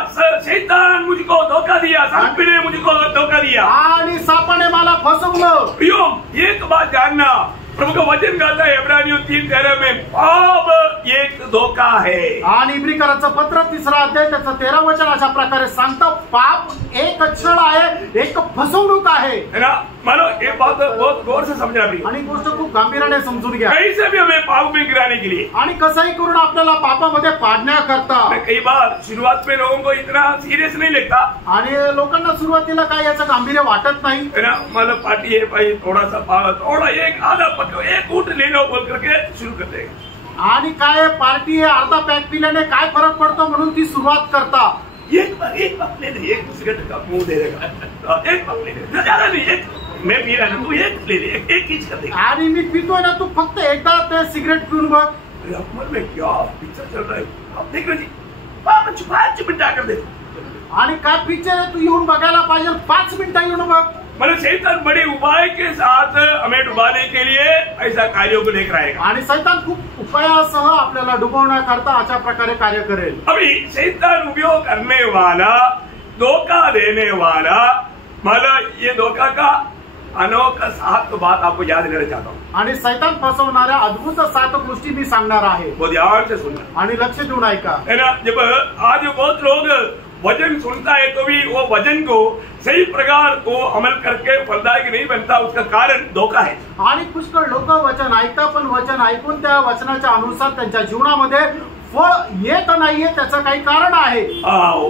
शैतान मुझको धोखा दिया, सर्प ने मुझको धोखा दिया. आणि सापाने मला फसवलं. एक बात जानना, प्रभु का वचन कहता है इब्रानियों 3:13 में पाप एक धोखा है. आणि इब्रिकरांचं पत्र 3 अध्याय त्याचं 13 वचन अशा प्रकारे सांगतं, पाप एक छळ आहे, एक फसवणूक आहे. है ना, मानो ये बात बहुत गौर से समझना भी. आणि गोष्ट खूप गांभीर्याने समजून घ्या. कैसे भी हमें पाप में गिराने के लिए, आणि कसंही करून आपल्याला पापामध्ये पाडण्याकरता. कई बार शुरुआत में लोगों को इतना सीरियस नहीं लगता. आणि लोकांना सुरुवातीला काय याचं गांभीर्य वाटत नाही. है ना, मतलब पार्टी है भाई, थोड़ा एक आधा पत्ता एक ऊँट ले लो बोल करके शुरू करते हैं. आणि काय पार्टी आहे, अर्धा पॅक पिल्याने काय फरक पडतो म्हणून ती सुरुवात करता. एक पक ले ले, एक सिगरेट का मुंह दे देगा. एक पक ले ले, ज्यादा नहीं, एक मैं पी रहा तू एक ले ले, एक चीज कर दे. आणि मी पितोय ना, तू फक्त एकदा ते सिगरेट पिऊन बघ. अकबर में क्या पिक्चर चल रहा है, आप देख रहे जी. 5 मिनट कर दे. आणि काय पिक्चर आहे तू येऊन बघायला पाहिजे, 5 मिनिटं येऊन बघ. मतलब शैतान बड़े उपाय के साथ हमें डुबाने के लिए ऐसा कार्यों को लेकर आएगा. आणि शैतान खूप उपायासह आपल्याला डुबवण्याकरता अशा प्रकारे कार्य करेल. अभी शैतान उपयोग करने वाला, धोखा देने वाला, मतलब ये धोखा का अनोखा 7 बात आपको याद देना चाहता हूँ. आणि शैतान फसवणाऱ्या अद्भुत 7 गोष्टी मी सांगणार आहे. वो ध्यान से सुनना. आणि लक्ष देऊन ऐका. है ना, जब आज बहुत लोग वचन सुनता है तो भी वो वचन को सही प्रकार को अमल करके फलदायक नहीं बनता, उसका कारण धोखा है. आणि पुष्कळ लोक वचन ऐकतात पण वचन ऐकून त्या वचनाच्या अनुसार त्यांच्या जीवनामध्ये फळ येत नाहीये, त्याचं काही कारण आहे.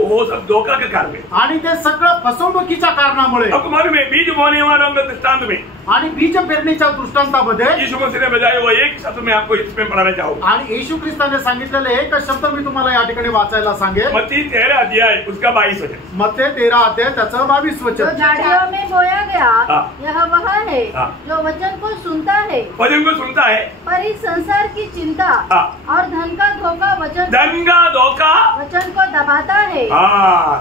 वो सब धोखा के कारण है. आणि ते सगळं फसवणुकीच्या कारणामुळे. अब तुम्हारे में बीज बोने वालों के दृष्टांत में, आणि बीज पेरणीच्या दृष्टांतामध्ये यीशु मसीह ने बजाय वो एक शब्द में आपको इसमें पढ़ाना चाहूंगा. आणि येशू ख्रिस्ताने सांगितलेले एक शब्द मी तुम्हाला या ठिकाणी वाचायला सांगेन. मत्ती 13 अध्याय उसका 22 वचन. मत्ती 13 अध्याय त्याचं 22 जो वचन. झाड़ियों में बोया गया यह वह है हाँ। जो वचन को सुनता है, वचन को सुनता है, पर इस संसार की चिंता और धन का धोखा धन का धोखा वचन को दबाता है.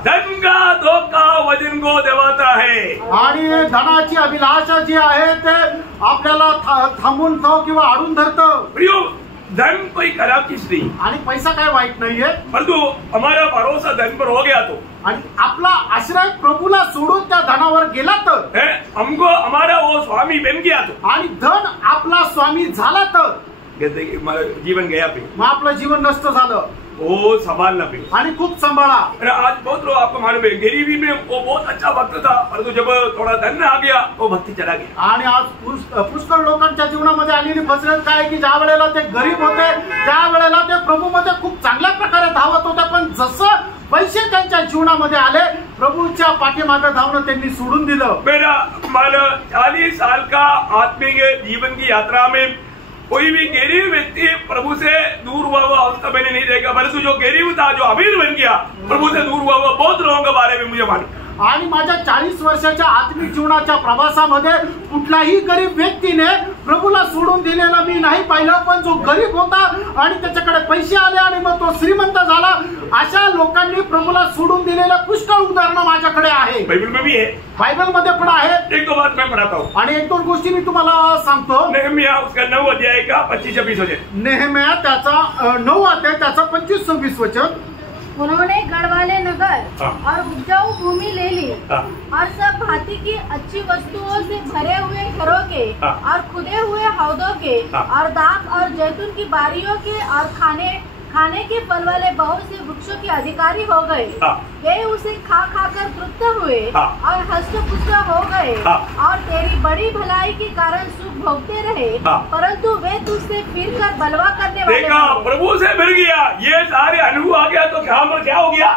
धन का धोखा वचन को दबाता है. आणि धनाची अभिलाषा जी आहे ते आपल्याला थांबून किंवा आडून धरतं. प्रियो, धन कोई खराब चीज नहीं. आणि पैसा काय वाईट नाहीये, परंतु हमारा भरोसा धन पर हो गया तो, आणि आपला आश्रय प्रभूला सोडून त्या धनावर गेला तर, हमको हमारा वो स्वामी बन गया तो, आणि धन आपला स्वामी झाला तर जीवन गया पे, मग आपलं जीवन नष्ट झालं. वो संभालना भी। आणि खूप सांभाळा। आज बहुत लोग आपको मालूम है गरीबी में वो बहुत अच्छा भक्त था, परंतु जब थोड़ा धन आ गया वो भक्ति चला गया। आणि आज पुष्कळ लोकांच्या जीवनामध्ये आलेली फसगत काय की ज्या वेळेला ते गरीब होते त्या वेळेला ते प्रभूमध्ये खूप चांगल्या प्रकारे धावत होते, पण जसं पैसे त्यांच्या जीवनामध्ये आले प्रभूच्या पाठीमागे धावणं त्यांनी सोडून दिलं। मेरा 40 साल का आत्मिक जीवन की यात्रा में कोई भी गरीब व्यक्ति प्रभु से दूर हुआ हुआ अवस्था मैंने नहीं देखा, परंतु जो गरीब था जो अमीर बन गया प्रभु से दूर हुआ हुआ बहुत लोगों के बारे में मुझे मालूम। आणि माझ्या 40 वर्षाच्या आत्मिक जीवनाच्या प्रवासामध्ये कुठलाही गरीब व्यक्तीने प्रभूला सोडून दिलेला मी नाही पाहिलं, पण जो गरीब होता आणि त्याच्याकडे पैसे आले आणि मग तो श्रीमंत झाला अशा लोकांनी प्रभूला सोडून दिलेल्या पुष्कळ उदाहरणं माझ्याकडे आहे। बाइबल में भी है, बायबल मध्ये पण आहे। एक दो बात मैं पढ़ाता हूँ आणि एक दोन गोष्टी मी तुम्हाला सांगतो। नेहमिया उसका 9 अध्याय का 25-26 वचन। नेहमिया त्याचा 9 अध्याय त्याचा 25-26 वचन। उन्होंने गढ़वाले नगर और उपजाऊ भूमि ले ली और सब भांति की अच्छी वस्तुओं से भरे हुए घरों के और खुदे हुए हौदों के और दाख और जैतून की बारियों के और खाने के फल वाले बहुत से वृक्षों के अधिकारी हो गए। वे उसे खा कर तृप्त हुए और हष्ट-पुष्ट हो गए और तेरी बड़ी भलाई के कारण सुख भोगते रहे, परंतु वे तुझसे फिरकर बलवा करने वाले। देखा प्रभु से फिर गया, ये सारे अनुभव आ गया तो क्या हो गया?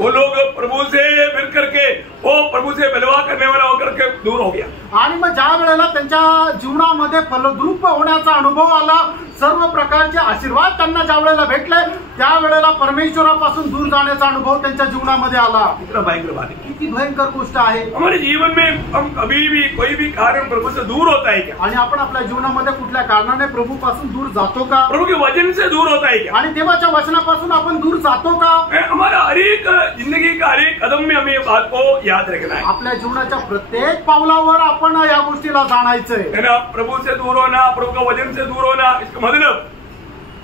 वो लोग प्रभु से फिर करके वो प्रभु से बलवा करने वाला होकर के दूर हो गया। आणि मग ज्या वेळेला त्यांच्या जीवनामध्ये फलद्रूप होण्याचा अनुभव आला, सर्व प्रकारचे आशीर्वाद त्यांना ज्या वेळेला भेटले त्यावेळेला परमेश्वरापासून दूर जाण्याचा अनुभव त्यांच्या जीवनामध्ये आला। कितना भयंकर बात है, किती भयंकर गोष्ट आहे। हमारे जीवन में हम कभी भी कोई भी कारण प्रभु से दूर होता है क्या? आणि आपण आपल्या जीवनामध्ये कुठल्या कारणाने प्रभू पासून दूर जातो का? प्रभु के वचन से दूर होता है क्या? आणि देवाच्या वचनापासून आपण दूर जातो का? हमारा हर एक जिंदगी का हर एक कदम में हमें ये बात को याद रखना है। आपल्या जीवनाच्या प्रत्येक पावलावर आपण या गोष्टीला जाणायचंय। है ना, प्रभु से दूर होना, प्रभु का वचन से दूर होना, इसका मतलब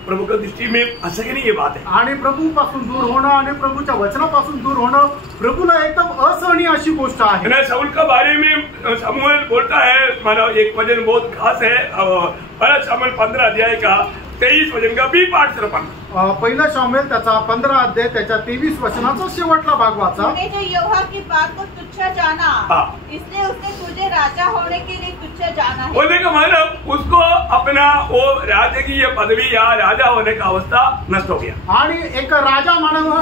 प्रभु की दृष्टि में असह्य नहीं ये बात है। आणि प्रभू पासून दूर होणं आणि प्रभूच्या वचनापासून दूर होणं प्रभूला एकदम असहनीय अशी गोष्ट आहे। है ना, शाऊल के बारे में शमूएल बोलता है, मानो एक वचन बहुत खास है, 1 शमूएल 15 अध्याय का 23 वचन का बी पाठ सिर्फ पहिला शमूएल त्याचा 15 अध्याय त्याच्या 23 वचनाचा शेवटला भाग वाचा। तूने जो यहोवा की बात को तुच्छ जाना, इसलिए उसने तुझे राजा होने के लिए तुच्छ जाना है। बोलने का मतलब उसको अपना वो राज्य की ये पदवी या राजा होने का अवस्था नष्ट हो गया। आणि एक राजा म्हणून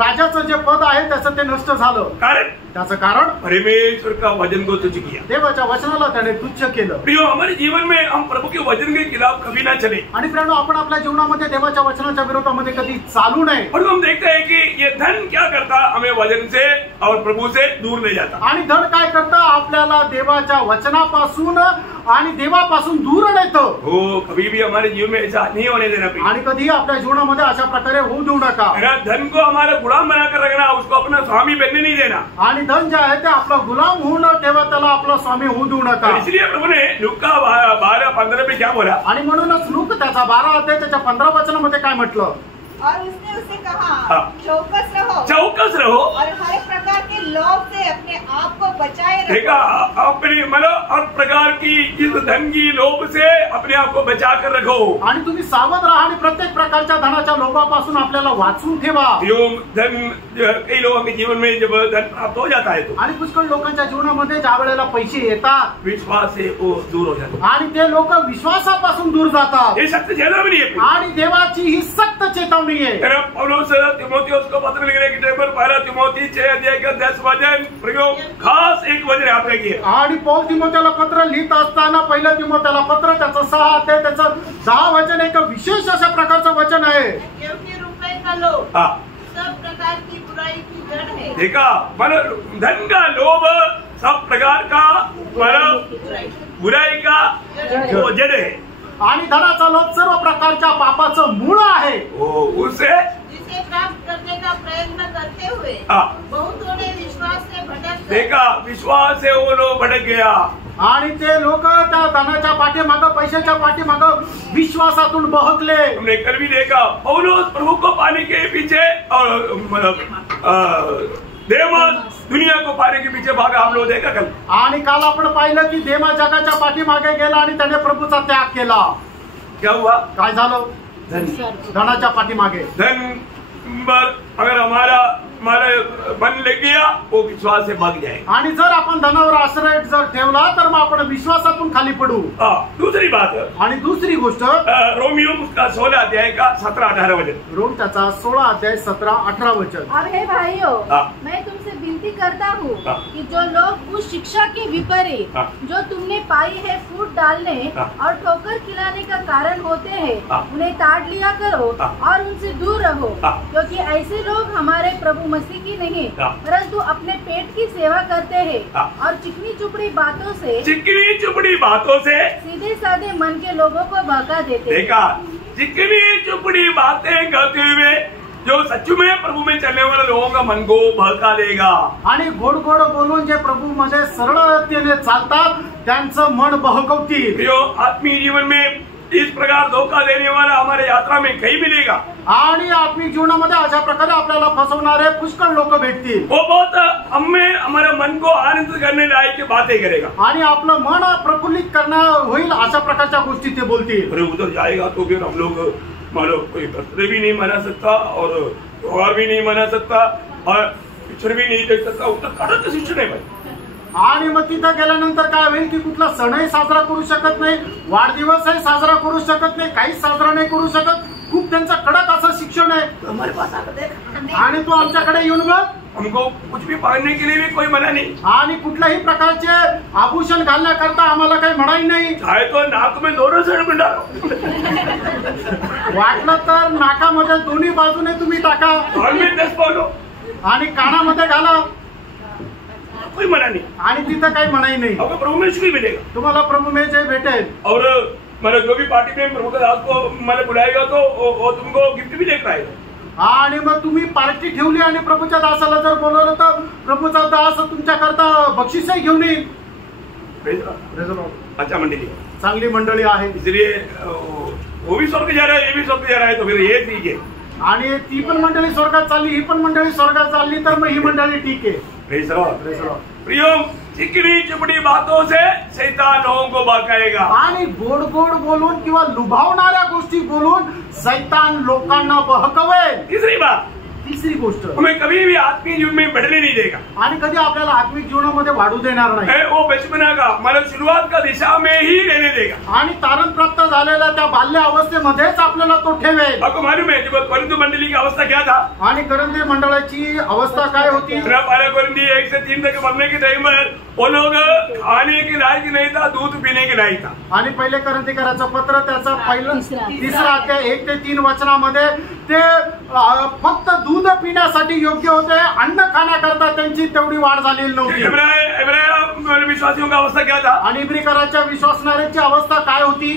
राजाचं जे पद आहे त्याचं ते नष्ट झालं। कारण त्याचं कारण परमेश्वर का वचन को तुच्छ किया, देवाच्या वचनाला त्याने तुच्छ केलं। प्रियो, हमारे जीवन में हम प्रभु के वचन के खिलाफ कभी ना चले। आणि प्रियो, आपण आपल्या जीवनामध्ये देवाच्या वचनाच्या विरोधामध्ये कधी चालू नये। और हम देखते हैं कि ये धन क्या करता, हमें वचन से और प्रभु से दूर ले जाता। आणि धन काय करता, आपल्याला देवाच्या वचनापासून आणि देवापासून दूर नेतो। हो, कभी भी हमारे जीवन में ऐसा नहीं होने देना। आणि कधीही आपल्या जीवनामध्ये अशा प्रकारे होऊ देऊ नका। धन को हमारा गुलाम बनाकर रखना, उसको अपना स्वामी बनने नहीं देना। आणि धन जे आहे ते आपला गुलाम होऊन ठेवा, त्याला आपला स्वामी होऊ देऊ नका। इसलिए प्रभु ने लूका 12:15 में क्या बोला? आणि म्हणूनच लूक त्याचा 12 अध्याय त्याच्या 15 वचनामध्ये काय म्हटलं? और उसने उसे कहा, चौकस रहो, चौकस रहो और हर प्रकार के लोभ से अपने आप को बचाए रखो। देखा, अपनी मतलब हर प्रकार की इस धन की लोभ से अपने आप को बचा कर रखो। आणि तुम्ही सावध राहा आणि प्रत्येक प्रकारच्या धनाच्या लोभापासून आपल्याला वाचून ठेवा। धन कई लोगों के जीवन में जब धन प्राप्त हो जाता है तो, आणि पुष्कळ लोकांच्या जीवनामध्ये ज्या वेळेला पैसे येतात विश्वास से वो दूर हो जाते आणि ते लोक विश्वासापासून दूर जातात। ये सत्य चेतावनी है आणि देवाची ही सक्त चेतावणी आहे। पौलुस तिमोथियुस को पत्र लिखने के टाइम पर 1 तिमोथी 6 अध्याय का 10 वचन प्रयोग खास एक वचन यहाँ पे किया। आणि पौल तिमोथेला पत्र लिहित असताना 1 तिमोथेला पत्र त्याचं 6 अध्याय त्याचं 10 वचन एक विशेष अशा प्रकारचं वचन आहे। क्योंकि रुपए का लोभ सब प्रकार की बुराई की जड़ है। देखा, मतलब धन का लोभ सब प्रकार का बुराई का वो जड़ है। आणि धनाचा लोभ सर्व प्रकारच्या पापाचं मूळ आहे। उससे जिसे प्राप्त करने का प्रयत्न करते हुए बहुत थोड़े विश्वास से भटक गए। देखा, विश्वास से वो लोग भटक गया। आणि ते लोक त्या धनाच्या पाठीमागं पैशाच्या पाठीमागं विश्वासातून बहकले। हमने कल भी देखा, पौलुस प्रभु को पाने के पीछे और मतलब देमास दुनिया को पाने के पीछे भागा, हम लोग देखा कल। आणि काल आपण पाहिलं की देमा जगाच्या पाठीमागे गेला आणि त्याने प्रभूचा त्याग केला। क्या हुआ? काय झालं? धनाच्या पाठीमागे धन अगर हमारा मन लग गया वो विश्वास से भाग जाएगा। आणि जर आपण धनावर आश्रय जर ठेवला तर मग आपण विश्वासातून खाली पडू। दूसरी बात आणि दुसरी गोष्ट रोमियो उसका 16 अध्याय का 17-18 वचन। रोम त्याचा 16 अध्याय 17-18 वचन। अब हे भाइयों, मैं तुमसे विनती करता हूँ कि जो लोग उस शिक्षा के विपरीत जो तुमने पाई है फूट डालने और ठोकर खिलाने का कारण होते हैं, उन्हें ताड़ लिया करो और उनसे दूर रहो, क्योंकि ऐसे लोग हमारे प्रभु मसीह की नहीं परंतु अपने पेट की सेवा करते हैं और चिकनी चुपड़ी बातों से सीधे साधे मन के लोगों को बहका देते हैं। देखा, चिकनी चुपड़ी बातें करते हुए जो सच में प्रभु में चलने वाले लोगों का मन को बहका देगा। आणि गोड गोड बोलून जे प्रभु मध्ये सरळतेने चालतात त्यांचं मन बहकवतील। आत्मीय जीवन में इस प्रकार धोखा देने वाला हमारे यात्रा में कहीं मिलेगा। आणि आत्मिक जीवनामध्ये अशा प्रकारे आपल्याला फसवणारे पुष्कळ लोक भेटतील। वो बहुत हमारे मन को आनंदित करने लायक बातें करेगा आणि आपलं मन प्रफुल्लित करणार होईल अशा प्रकारच्या गोष्टी ते बोलतील। अरे उधर जाएगा तो फिर हम लोग मानो कोई बर्थडे भी नहीं मना सकता और त्योहार भी नहीं मना सकता और पिक्चर भी नहीं देख सकता। उधर कडक शिक्षण आहे भाई। आणि मग तिथं गेल्यानंतर काय होईल की कुठला सणही साजरा करू शकत नाही, वाढदिवसही साजरा करू शकत नाही, काहीच साजरा नाही करू शकत। खूप त्यांचं कडक असं शिक्षण आहे। हमारे पास आकर देख आणि तू आमच्याकडे येऊन बघ, हमको कुछ भी पहनने के लिए भी कोई मना नहीं आणि कुठल्याही प्रकारचे आभूषण घालण्याकरता आम्हाला काही म्हणाई नाही। चाहे तो नाक में दोनों साइड में डालो, वाटलं तर नाकामध्ये दोन्ही बाजूने तुम्ही टाका, कान में 10 पालो आणि कानामध्ये घाला, कोई मना नहीं। आणि तिथं काही म्हणाई नाही। आपको प्रभु में भी मिलेगा, तुम्हाला प्रभु में जे भेटेल। और मतलब जो भी पार्टी में प्रभु का दास को मैंने बुलाएगा तो वो तुमको गिफ्ट भी लेकर आएगा। आणि मग तुम्ही पार्टी ठेवली आणि प्रभूच्या दासाला जर बोलवलं तर प्रभूचा दास तुमच्याकरता बक्षीसही घेऊन येईल। अच्छा मंडली, चांगली मंडळी आहे, इसलिए वो भी स्वर्ग जा रहा है, ये भी स्वर्ग जा रहा है, तो फिर ये ठीक है। आणि ती पण मंडळी स्वर्गात चालली, ही पण मंडळी स्वर्गात चालली, तर मग ही मंडळी ठीक आहे। प्रियो, चिकनी चुपड़ी बातों से शैतान लोगों को बहकाएगा। आणि गोड गोड बोलून किंवा लुभावणाऱ्या गोष्टी बोलून शैतान लोकांना बहकवेल। तीसरी बात, तिसरी गोष्ट, हमें कभी भी आत्मीय जीवन में बढ़ने नहीं देगा आणि कधी आपल्याला आत्मिक जीवनामध्ये वाढू देणार नाही। वो बचपना का मतलब शुरुआत का दिशा में ही रहने देगा आणि तारण प्राप्त झालेल्या त्या बाल्य अवस्थेमध्येच आपल्याला तो ठेवेल। आपको मालूम है जब कोरिन्थ मंडली की अवस्था क्या था? आणि करंदी मंडळाची अवस्था काय होती? पहले कोरिन्थी 1 से 3 तक पढ़ने के टाइम पर वो लोग खाने के लायक नहीं था, दूध पीने के लायक था। आणि पहिले करंथीकराचं पत्र त्याचा पहिलं तिसरा अध्याय 1 ते 3 वचनामध्ये ते फक्त दूध पिण्यासाठी योग्य होते, अन्न खाण्याकरता त्यांची तेवढी वाढ झालेली नव्हती। विश्वासियों का अवस्था क्या था? आणि इब्रिकराच्या विश्वासणाऱ्यांची अवस्था काय होती?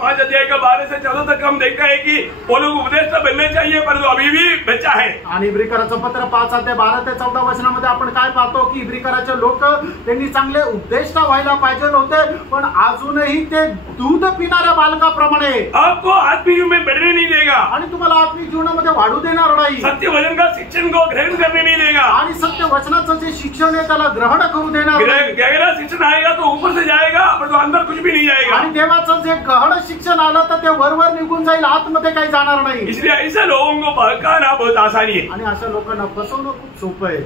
5 अध्याय का 12 से 14 तक हम देखते हैं कि वो लोग उपदेश तो बनने चाहिए पर अभी भी बच्चा है। आणि इब्रिकराचं पत्र 5 अध्याय 12 ते 14 वचनामध्ये आपण काय पाहतो की इब्रिकराचे लोक त्यांनी चांगले उपदेष्टा व्हायला पाहिजे होते, पण अजूनही ते दूध पिणाऱ्या बालकाप्रमाणे आपको आत्मिक में बढ़ने नहीं देगा आणि तुम्हाला आत्मिक जीवनामध्ये वाढू देणार नाही। सत्य वचन का शिक्षण को ग्रहण करने नहीं देगा आणि सत्य वचनाचं जे शिक्षण आहे त्याला ग्रहण करू देणार नाही। गहरा शिक्षण आएगा तो ऊपर से जाएगा पर तो अंदर कुछ भी नहीं जाएगा। आणि देवाचं जे गहन शिक्षण आलं तर ते वरवर निघून जाईल, आतमध्ये काही जाणार नाही। इसलिए ऐसे लोगों को बहकाना बहुत आसानी है आणि अशा लोकांना फसवणं खूप सोपं आहे।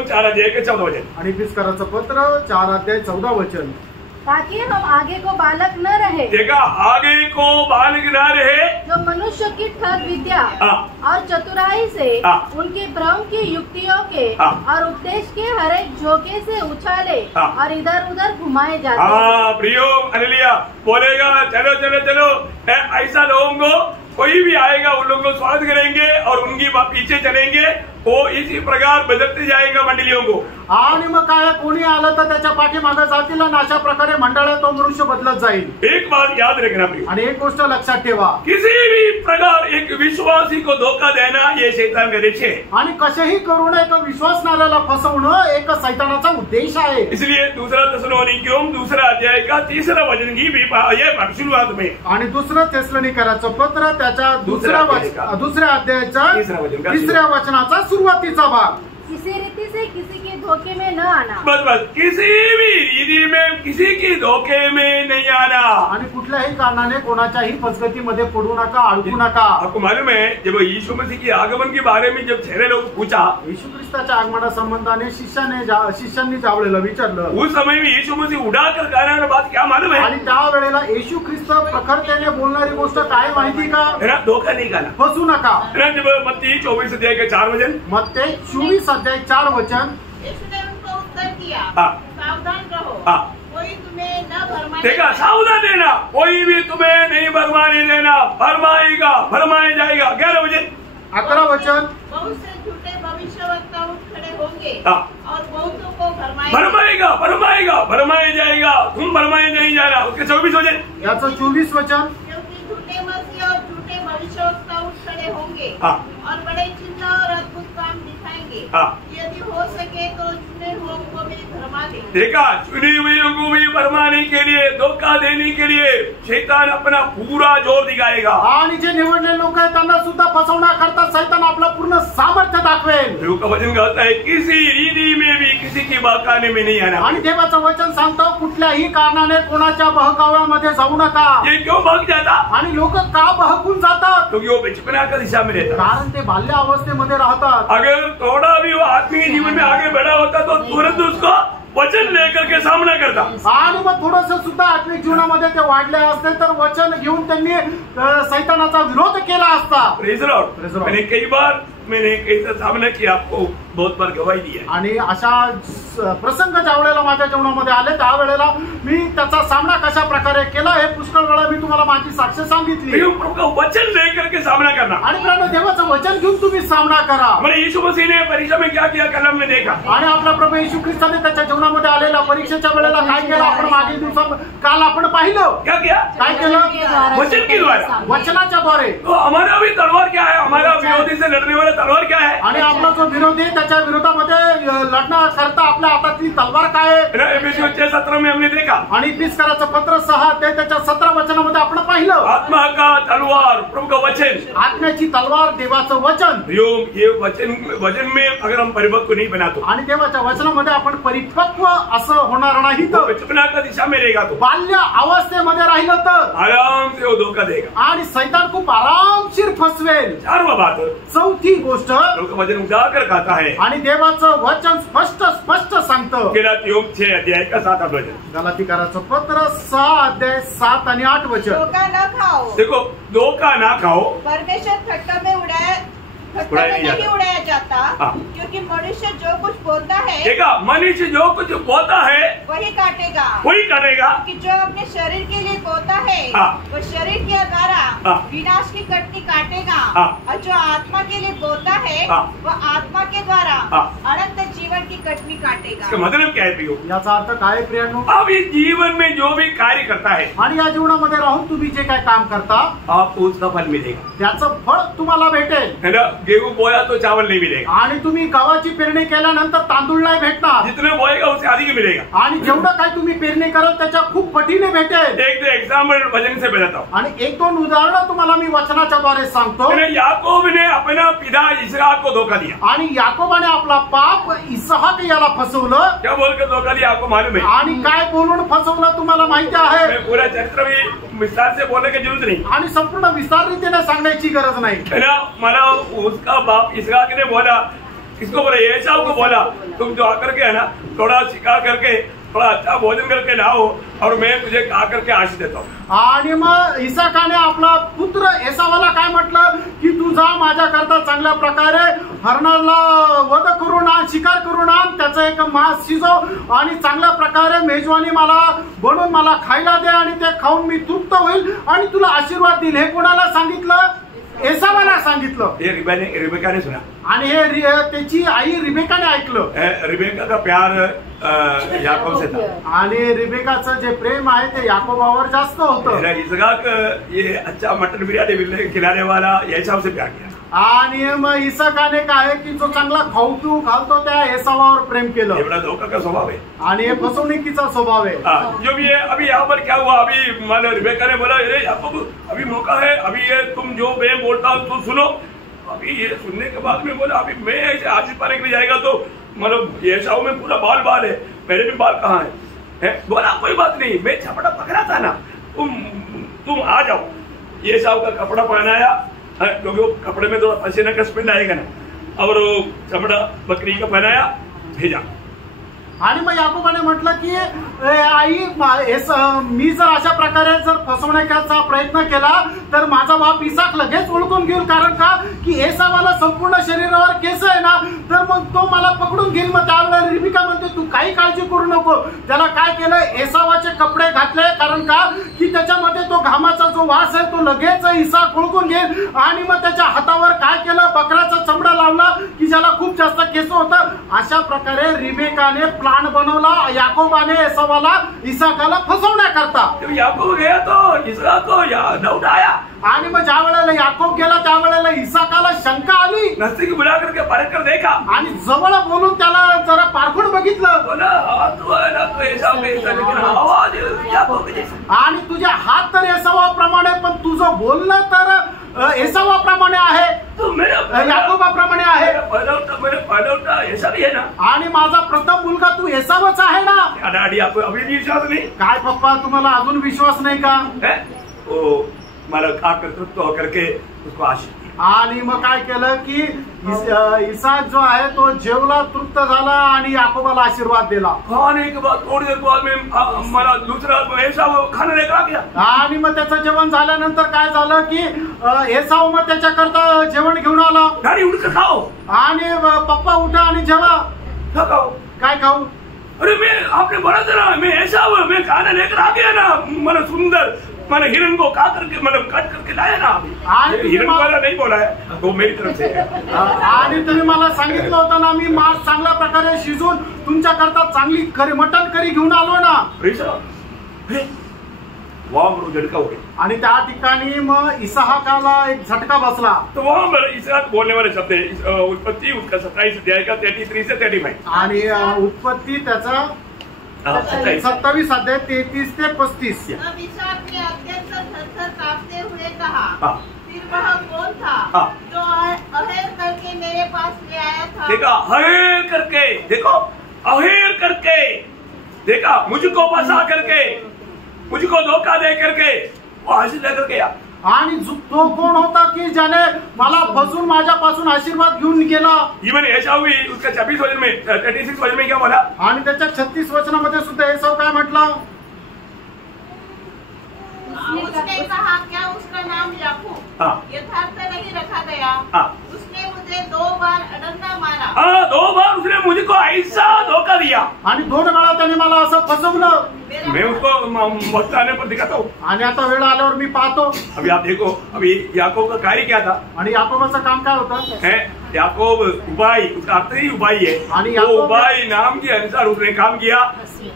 4 अध्याय के 14 वचन आणि इफिसकाराचं पत्र 4 अध्याय 14 वचन, ताकि हम आगे को बालक न रहे। देखा, आगे को बालक न रहे जो मनुष्य की ठग विद्या और चतुराई से उनके भ्रम की युक्तियों के और उपदेश के हर एक झोंके से उछाले और इधर उधर घुमाए जाते। प्रियो अनलिया बोलेगा चलो चलो चलो, ऐसा लोगों को कोई भी आएगा उन लोगों को स्वागत करेंगे और उनकी पीछे चलेंगे, वो इसी प्रकार बदलते जाएगा मंडलियों को। आणि मग काय कोणी आलं तर त्याच्या पाठीमागे जातील आणि अशा प्रकारे मंडळात तो मनुष्य बदलत जाईल। एक बात याद रखना प्रिय, आणि एक गोष्ट लक्षात ठेवा, किसी भी प्रकार एक विश्वासी को धोखा देना ये शैतान का लक्ष्य है। आणि कशाही करून एक विश्वासणाऱ्याला फसवणं एक शैतानाचा उद्देश आहे। इसलिए 2 थिस्सलुनीकियों 2 अध्याय का 3 वचन की भी ये शुरुआत में, आणि 2 थिस्सलुनीकराचं पत्र त्याच्या 2 अध्यायाच्या 3 वचनाचा सुरुवातीचा भाग, इसी रीति से किसी के धोखे में न आना। बस बस, किसी भी रीति में किसी की धोखे में नहीं आना। आणि कुठल्याही कारणाने कोणाच्याही फसगतीमध्ये पडू नका, अडकू नका। आपको मालूम है जब यीशु मसीह की आगमन के बारे में जब 6 लोग पूछा, येशू ख्रिस्ताच्या आगमनासंबंधाने शिष्यांनी जावलेलं विचारलं, उस समय में यीशु मसीह उड़ाकर कहने बात क्या मालूम है? आणि त्यावेळेला येशू ख्रिस्त प्रखरतेने बोलणारी गोष्ट काय माहिती का? है ना, धोखा नहीं खाना। फसू नका। है ना, जब मत्ती 24 अध्याय के 4 वचन, मत्ती 24 अध्याय 4 वचन। यीशु ने उनको उत्तर दिया, हाँ। सावधान रहो, हाँ। कोई तुम्हें न भरमाए। देखा, सावधान रहना, कोई भी तुम्हें नहीं भरमाने देना, भरमाएगा, भरमाया जाएगा। 11 वचन, 11 वचन। बहुत से झूठे भविष्यवक्ता उठ खड़े होंगे हाँ। और बहुतों को भरमाएंगे। भरमाएगा, भरमाएगा, भरमाया जाएगा, तुम भरमाए नहीं जाना। उसके 24 वचन, याचं 24 वचन। क्योंकि झूठे मसीह और झूठे भविष्यवक्ता उठ खड़े होंगे हाँ। और बड़े चिन्ह और अद्भुत काम दिखाएंगे। हाँ। यदि हो सके तो चुने हुओं को भी भरमा दे। देखा, चुनी हुई को भी भरमाने के लिए, धोखा देने के लिए शैतान अपना पूरा जोर दिखाएगा। आणि जे निवडलेले लोक आहेत त्यांना सुद्धा फसवण्याकरता सैतान आपलं पूर्ण सामर्थ्य दाखवेल। प्रभु का वचन कहता है, किसी रीति में भी किसी की बहकाने में नहीं आना। आणि देवाचं वचन सांगतो, कुठल्याही कारणाने कोणाच्या बहकाव्यामध्ये जाऊ नका। ये क्यों भाग जाता? आणि लोक का बहकून जातात? क्योंकि वो बचपना का दिशा में रहता। कारण ते बाल्य अवस्थेमध्ये राहतात। अगर थोड़ा भी वो आत्मीय जीवन में आगे बढ़ा होता तो तुरंत उसको वचन लेकर के सामना करता। आणि मग थोडस सुद्धा आत्मिक जीवनामध्ये ते वाढले असते तर वचन घेऊन त्यांनी सैतानाचा विरोध केला असता। Praise Lord. मैंने कई सामना किया, आपको बहुत बार गवाही दी है। आणि अशा प्रसंग ज्या वेळेला माझ्या जीवनामध्ये आले त्यावेळेला मी त्याचा सामना कशा प्रकारे केला हे पुष्कळ वेळा मी तुम्हाला माझी साक्ष सांगितली। लेकिन प्रभु का वचन लेकर के सामना करना। आणि प्रिय देवाचं वचन घेऊन तुम्ही सामना करा। हमारे यीशु मसीह ने परीक्षा में क्या किया, कल हमने देखा। आणि आपला प्रभू येशू ख्रिस्ताने त्याच्या जीवनामध्ये आलेल्या परीक्षेच्या वेळेला काय केलं आपण मागील दिवसात काल आपण पाहिलं। क्या किया? काय केलं? वचन के द्वारा, वचनाच्या द्वारे। तो हमारा भी तलवार क्या है? हमारा विरोधी से लड़ने वाला तलवार क्या है? आणि आपला जो विरोधी त्याच्या विरोधामध्ये लढण्याकरता आपल्या हातातली तलवार काय आहे? एफेसियों 6:17 में हमने देखा। आणि इफिसकराचं पत्र 6 ते त्याच्या 17 वचनामध्ये आपण पाहिलं। आत्मा का तलवार, प्रभु का वचन, आत्म्याची तलवार देवाचं वचन। ये वचन में अगर हम परिपक्व नहीं बना तो, आणि देवाच्या वचनामध्ये आपण परिपक्व असं होणार नाही तो तर, बचपना का दिशा में रहेगा तो बाल्य अवस्थेमध्ये राहिलं तर आराम से वो धोखा देगा। आणि सैतान खूप आरामशीर फसवेल। 4वां बात, चौथी गोष्ट, प्रभु का वचन उजागर खाता है। आणि देवाचं वचन स्पष्ट सांगतं। गलातियों 6 अध्याय का 7 वचन, गलातीकाराचं पत्र 6 अध्याय 7 आणि 8 वचन। धोखा न खाओ। देखो, धोखा ना खाओ। परमेश्वर थट्टा में नहीं उड़ाया जाता। हाँ। क्योंकि मनुष्य जो कुछ बोता है, देखा, मनुष्य जो कुछ बोता है वही काटेगा। वही काटेगा। कि जो अपने शरीर के लिए बोता है, हाँ। वो शरीर के द्वारा हाँ। विनाश की कटनी काटेगा। हाँ। और जो आत्मा के लिए बोता है, हाँ। वो आत्मा के द्वारा हाँ। अनंत जीवन की कटनी इसका काटेगा। मतलब क्या है प्रियो? याचा अर्थ काय आहे प्रियांनो? अब इस जीवन में जो भी कार्य करता है, आणि या जीवनामध्ये राहून तुम्ही जे काय काम करता आपको उसका फल मिलेगा। त्याचं फळ तुम्हाला भेटेल। है ना, गेहूं बोया तो चावल नहीं मिलेगा। आणि तुम्ही गव्हाची पेरणी केल्यानंतर तांदूळ नाही भेटणार। जितने बोएगा उससे अधिक मिलेगा। आणि जेवढं काय तुम्ही पेरणी कराल त्याच्या खूप पटीने भेटेल। एक दो एग्जाम्पल वचन से बताता हूँ। आणि 1-2 उदाहरणं तुम्हाला मी वचनाच्या द्वारे सांगतो। याकूब ने अपना पिता इसहाक को धोखा दिया। आणि याकोबाने आपला बाप इसहाक याला फसवलं। क्या बोलकर धोखा दिया आपको मालूम है? आणि काय बोलून फसवलं तुम्हाला माहिती आहे? मैं पूरा चरित्र भी विस्तार से बोलने की जरूरत नहीं। आणि संपूर्ण विस्तार रीतीने सांगण्याची गरज नाही। है ना, मला उसका बाप इसहाक ने बोला, किसको बोला? एसाव को बोला, तुम जो आकर के है ना थोड़ा शिकार करके थोड़ा अच्छा भोजन करके लाओ और मैं तुझे खा करके आशीष देता हूँ। आणि मग इसाकाने आपला पुत्र एसावाला काय म्हटलं की तू जा माझ्याकरता चांगल्या प्रकारे हरणाला वध करून आण, शिकार करून आण, त्याचं एक मांस शिजव आणि चांगल्या प्रकारे मेजवानी मला बनवून मला खायला दे आणि ते खाऊन मी तृप्त होईल आणि तुला आशीर्वाद देईल। हे कोणाला सांगितलं? एसावाला सांगितलं। ये रिबेका ने सुना। आणि हे त्याची आई रिबेकाने ऐकलं। रिबेका का प्यार याकूब से था। आणि रिबेकाचं जे प्रेम आहे ते याकोबावर जास्त होतं। इसहाक ये अच्छा मटन बिरयानी खिलाने वाला एसाव से प्यार किया। आणि मग इसाकाने काय की जो चांगला खाऊ पिऊ घालतो त्या एसावावर प्रेम केलं। ये बड़ा धोखा का स्वभाव है आणि हे फसवणुकीचा स्वभाव आहे। जो भी है, अभी यहाँ पर क्या हुआ? अभी मान लो रिबेका ने बोला, अरे याकूब अभी मौका है, अभी ये तुम जो मैं बोलता हूँ तुम सुनो। अभी ये सुनने के बाद में बोला, अभी मैं ऐसे आशीष पाने के लिए जाएगा तो मतलब एसाव में पूरा बाल बाल है, मेरे भी बाल कहाँ है? बोला कोई बात नहीं, मैं चपड़ा पकड़ा था ना, तुम आ जाओ। एसाव का कपड़ा पहनाया, क्योंकि वो कपड़े में थोड़ा पसीना का स्मेल आएगा ना, और वो चपड़ा बकरी का पहनाया, भेजा। आणि मग याकोबाने म्हटलं की आई मी जर अशा प्रकारे जर फसवण्याचा प्रयत्न केला तर माझा बाप इसाक लगेच ओळखून घेईल, कारण का की एसावाला संपूर्ण शरीरावर केस आहे ना, तर मग तो मला पकडून घेईल। मग त्यावेळेला रिबिका म्हणते तू काही काळजी करू नको। त्याला काय केलं, एसावाचे कपडे घातले, कारण का की त्याच्यामध्ये तो घामाचा जो वास आहे तो लगेच इसाक ओळखून घेईल। आणि मग त्याच्या हातावर काय केलं, बकराचा चमडा लावला की ज्याला खूप जास्त केस होतं। अशा प्रकारे रिबेकाने प्लान बनवला याकोबाने एसावाला इसाकाला फसवण्याकरता। याकोब गया तो इसहाक को डाउट आया, आणि मग ज्या वेळेला याकोब गेला त्यावेळेला इसाकाला शंका आली। नजदीक बुला करके परख कर देखा, आणि जवळ बोलून त्याला जरा पारखून बघितलं। बोला तू है ना, तो एसाव के जैसा, लेकिन आवाज याकोब के जैसा। आणि तुझे हात तर एसावाप्रमाणे, पण तुझं बोलणं तर एसावाप्रमाणे आहे, याकोबाप्रमाणे आहे। पहिला उठा ऐसा भी है ना, आणि माझा प्रथम मुलगा तू एसावच आहे ना। डैडी आपको अभी भी विश्वास नहीं? काय पप्पा तुम्हाला अजून विश्वास नाही का? वो मला खाकर तृप्त करके उसको आशीष दी। आणि मग काय केलं की इसाक जो आहे तो जेवला, तृप्त झाला आणि याकोबाला आशीर्वाद दिला। खाने के बाद थोड़ी देर बाद में मला दूसरा एसाव खाना लेकर आ गया। आणि मग त्याचं जेवण झाल्यानंतर काय झालं की एसाव मग त्याच्याकरता जेवण घेऊन आला। डैडी उठ कर खाओ। आणि पप्पा उठा आणि जेवा। खाओ। काय खाऊ? अरे मैं आपने बोला था ना, मैं एसाव मैं खाना लेकर आ गया ना, मतलब सुंदर, मैंने हिरन को खा करके मतलब कट करके लाया ना। अभी हिरन वाला नहीं बोला है, वो मेरी तरफ से है। आणि तुम्ही मला सांगितलं होतं ना, मी मांस चांगल्या प्रकारे शिजून तुमच्या करता चांगली मटन करी घेऊन आलो ना। वहां पर झटका हो गया, आणि त्या ठिकाणी मग इसहाकाला एक झटका बसला। तो वहां पर इसहाक बोलने वाले शब्द है, उत्पत्ति उसका 27 अध्याय का 33 से 35। आणि उत्पत्ति त्याचा 27 अध्याय 33 ते 35। तब इसहाक ने अत्यंत थरथर कांपते हुए कहा, फिर वह कौन था जो अहेर करके मेरे पास ले आया था? देखा अहेर करके, देखो अहेर करके, देखा मुझको फंसा करके, मुझको धोखा दे करके वो हासिल लेकर गया। आणि तो कोण होता की ज्याने मला फसवून माझ्यापासून आशीर्वाद घेऊन गेला? इवन एसाव भी उसका 26 वचन में 36 वचन में क्या बोला? आणि त्याच्या 36 वचनामध्ये सुद्धा एसाव काय म्हटलं? उसने कहा, क्या उसका नाम याकूब यथार्थ नहीं रखा गया? उसने मुझे 2 बार अडंगा मारा। 2 बार उसने मुझको ऐसा धोखा दिया। आणि 2 वेळा त्याने मला असं फसवलं। मैं उसको वक्त आने पर दिखाता हूँ। आणि आता वेळ आल्यावर मी पाहतो। अभी आप देखो, अभी याकूब का कार्य क्या था? आणि याकोबाचं काम काय होतं? याकूब उबाई, उसका अर्थ ही उबाई है। वो उबाई नाम के अनुसार उसने काम किया,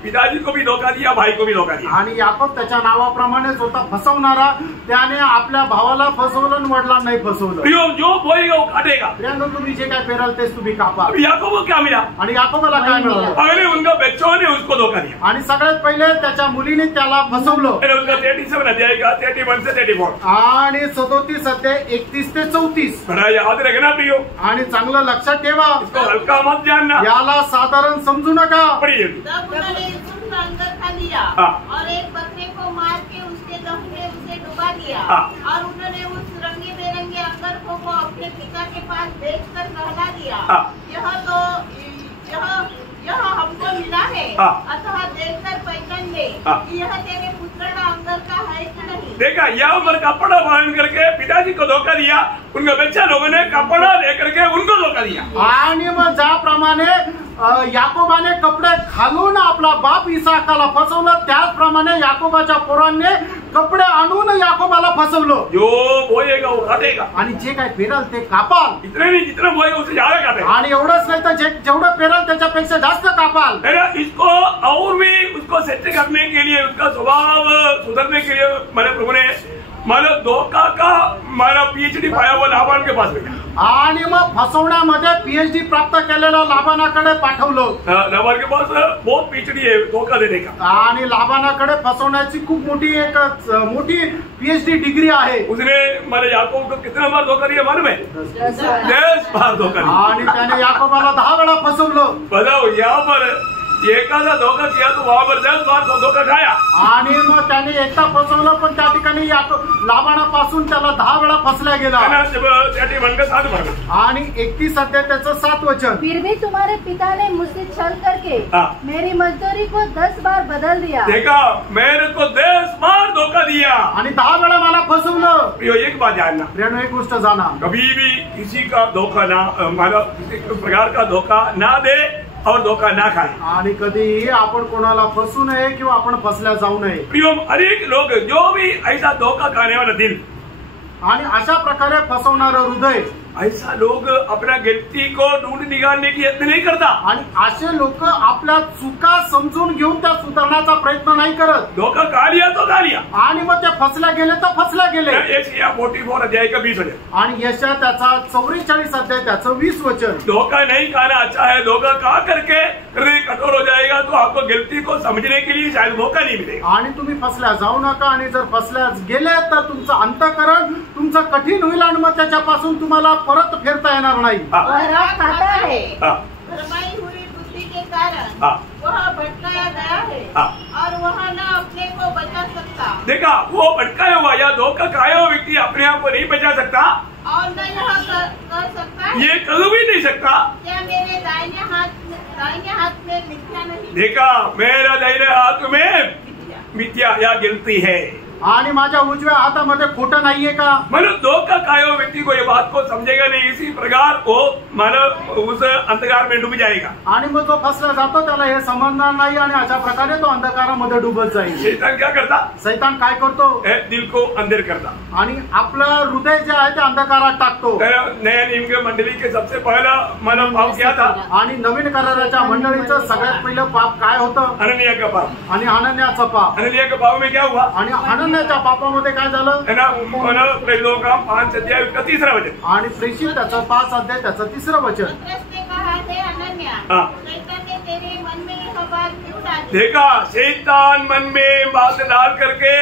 पिताजी को भी धोखा दिया, भाई को भी धोखा दिया। आणि याकोब त्याच्या नावाप्रमाणेच होता फसवणारा, त्याने आपल्या भावाला फसवलं आणि वडिलांना नाही फसवलं। जो बोएगा वो काटेगा। प्रियांका तुम्ही जे काय पेराल तेच तुम्ही कापा। याकूब को क्या मिला? आणि याकोबाला काय मिळालं? पहले उनका बच्चों ने उसको धोखा दिया, आणि सगळ्यात पहिले त्याच्या मुलीने त्याला फसवलं। फिर उसका 37 अध्याय का 31 से 34 आणि 37 अध्याय 31 ते 34। बड़ा याद रखना प्रियो, आणि चांगलं लक्षात ठेवा, इसको हल्का मत जानना, याला साधारण समजू नका। पढ़िए। तब उन्होंने यूसुफ अंदर खा लिया और एक बकरे को मार के उसके दम में उसे डुबा दिया, और उन्होंने उस रंगे बेरंगे अंगर को अपने पिता के पास भेजकर नहला दिया। यह हमको मिला है, अतः देखकर पहचान ले कि यह तेरे पुत्र अंगर का है कि नहीं। देखा, यहाँ पर कपड़ा बांध करके पिताजी को धोखा दिया, उनके बच्चे लोगों ने कपड़ा लेकर के उनको धोखा दिया। आणि मग ज्याप्रमाणे याकोबाने कपडे घालून आपला बाप इसाकाला फसवलं, त्याचप्रमाणे याकोबाच्या पोरांनी कपडे आणून याकोबाला फसवलं। जो बोएगा वो काटेगा, आणि जे काय पेराल ते कापाल। इतने नहीं, जितना बोएगा उससे ज्यादा काटेगा। आणि एवढंच नाही तर जेवढं पेराल त्याच्यापेक्षा जास्त कापाल। इसको और भी उसको सेट करने के लिए, उसका स्वभाव सुधरने के लिए मैंने प्रभु ने मला धोखा का मला पीएचडी पाया हुआ लाभान के पास भेजा आणि मग फसवण्यामध्ये पीएचडी प्राप्त केलेल्या लाभानाकडे पाठवलं। लाभान के पास बहुत पीएचडी है धोखा देने का, आणि लाभानाकडे फसवण्याची खूप मोठी पीएचडी डिग्री आहे। उसने मला याकूब को कितना बार धोखा दिया मालूम है? 10 बार धोखा दिया। आणि त्याने याकोबाला 10 वेळा फसवलं। बताओ यहाँ पर एखादा धोखा किया तो वहां पर 10 बार धोखा खाया। आणि मग त्याने एकदा फसवलं, पण त्या ठिकाणी लाभानापासून त्याला 10 वेळा फसल्या गेला। आणि 31 अध्याय त्याचं 7 वचन, फिर भी तुम्हारे पिता ने मुझसे छल करके मेरी मजदूरी को 10 बार बदल दिया। देखा, मेरे को 10 बार धोखा दिया आणि 10 वेळा मला फसवलं। प्रियो, एक बात जानना, प्रियो एक गोष्ट जाना, कभी भी किसी का धोखा ना, मतलब किसी प्रकार का धोखा ना दे और धोखा ना खाए। आणि कधीही आपण कोणाला फसू नये किंवा आपण फसल्या जाऊ नये। प्रियो, अनेक लोग जो भी ऐसा धोखा खाने वाला दिल आणि अशा प्रकारे फसवणारं हृदय, ऐसा लोग अपना गलती को ढूंढ निकालने की यत्न नहीं करता। आणि असे लोक आपल्या चुका समजून घेऊन त्या सुधारण्याचा प्रयत्न नाही करत। धोखा खा लिया तो खा लिया, आणि मग ते फसल्या गेले तर फसल्या गेले। यशायाह 44 अध्याय का 20 वचन, आणि यशायाह त्याचा 44 अध्याय त्याचं 20 वचन, धोखा नहीं खाना अच्छा है, धोखा खा करके हृदय कठोर हो जाएगा तो आपको गलती को समझने के लिए शायद मौका नहीं मिलेगा। आणि तुम्ही फसल्या जाऊ नका, आणि जर फसल्या गेले तर तुमचं अंतःकरण तुमचं कठीण होईल, आणि मग त्याच्यापासून तुम्हाला परत फिरता येणार नाही। खाता है भरमाई हुई बुद्धि के कारण वह भटकाया गया है और वह न अपने को बचा सकता। देखा, वो भटकाया हुआ या धोखा खाया हुआ व्यक्ति अपने आप को नहीं बचा सकता और न यह कर सकता है, ये कभी भी नहीं सकता। क्या मेरे दाहिने हाथ में मिथ्या नहीं? देखा, मेरा दाहिने हाथ में मिथ्या या गिनती है, आणि माझ्या उजव्या हातामध्ये खोटं नाहीये का? मतलब धोखा खाए हुए व्यक्ति को ये बात को समझेगा नहीं, इसी प्रकार वो मानव उस अंधकार में डूब जाएगा। आणि मग तो फसला जातो, त्याला हे समजणार नाही, आणि अशा प्रकारे तो अंधकारामध्ये डुबत जाईल। शैतान क्या करता? सैतान काय करतो? दिल को अंधेर करता आणि आपलं हृदय जे आहे ते अंधकारात टाकतो। नया नियम के मंडली के सबसे पहला मानव पाप क्या था? आणि नवीन कराराच्या मंडळीचं सगळ्यात पहिलं पाप काय होतं? अनन्या का पाप। आणि अनन्याचं पाप। अनन्या के पाप में क्या हुआ? आणि अनन्याच्या पापामध्ये काय झालं? प्रेरितों का 5 अध्याय का 3रा वचन, आणि प्रेषित त्याचं 5 अध्याय त्याचं 3रं वचन। पतरस ने कहा, हे अनन्या, शैतान ने तेरे मन में यह बात क्यों डाली? देखा, शैतान मन में बात डाल करके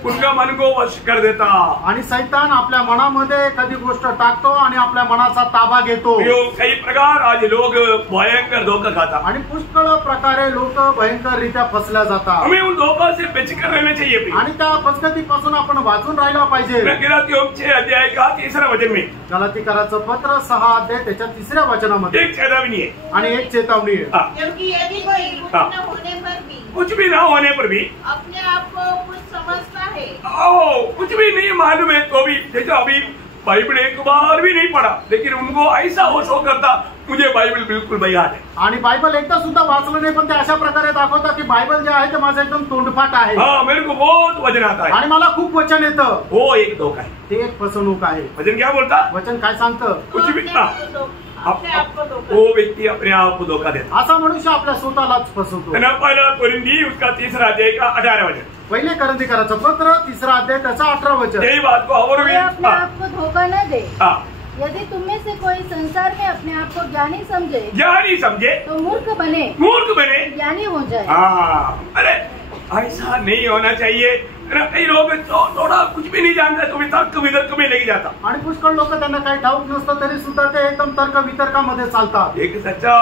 उनका मन को वश कर देता। आणि सैतान आपल्या मनामध्ये एखादी गोष्ट टाकतो आणि आपल्या मनाचा ताबा घेतो। कई प्रकार आज लोग भयंकर धोखा खाता, आणि पुष्कळ प्रकारे लोक भयंकर रीत्या फसल्या जातात। हमें उन धोखों से बचकर रहना चाहिए। आणि त्या फसगतीपासून आपण वाचून राहायला पाहिजे। गलातियों 6 अध्याय का 3रा वचन में, गलातीकराचं पत्र 6 अध्याय त्याच्या 3ऱ्या वचनामध्ये एक चेतावनी है आणि एक चेतावनी आहे। क्योंकि यदि कोई कुछ न होने पर भी, कुछ भी ना होने पर भी अपने आप को कुछ समझता है, कुछ भी नहीं मालूम है तो भी, जैसे अभी बाइबल एक बार भी नहीं पढ़ा लेकिन उनको ऐसा होश हो करता मुझे बाइबल बिल्कुल बयान है। आणि बायबल एकदा सुद्धा वाचलं नाही, पण ते अशा प्रकारे दाखवतात की बायबल जे आहे ते माझं एकदम तोंडपाठ आहे। हाँ, मेरे को बहुत वचन आता है आणि मला खूप वचन येतं। वो एक धोखा है, ते एक फसवणूक आहे। वचन क्या बोलता? वचन काय सांगतं? कुछ भी अपने आप को धोखा, वो व्यक्ति अपने आप को धोखा देता। असा मनुष्य आपल्या स्वतःलाच फसवतो। पहला कोरिन्थी उसका 3रा अध्याय का 18 वचन, पहिले करंथीकराचं पत्र 3रा अध्याय त्याचा 18 वचन। यही बात को और भी अपने आप को धोखा न दे। यदि तुम में से कोई संसार में अपने आप को ज्ञानी समझे, तो मूर्ख बने ज्ञानी हो जाए। अरे ऐसा नहीं होना चाहिए। कई लोग थोड़ा कुछ भी नहीं जानते तो भी तर्क वितर्क में लेके जाता। आणि पुष्कळ लोक त्यांना काही ठाऊक नसतं तरी सुद्धा ते एकदम तर्क वितर्कामध्ये चालतात। एक सच्चा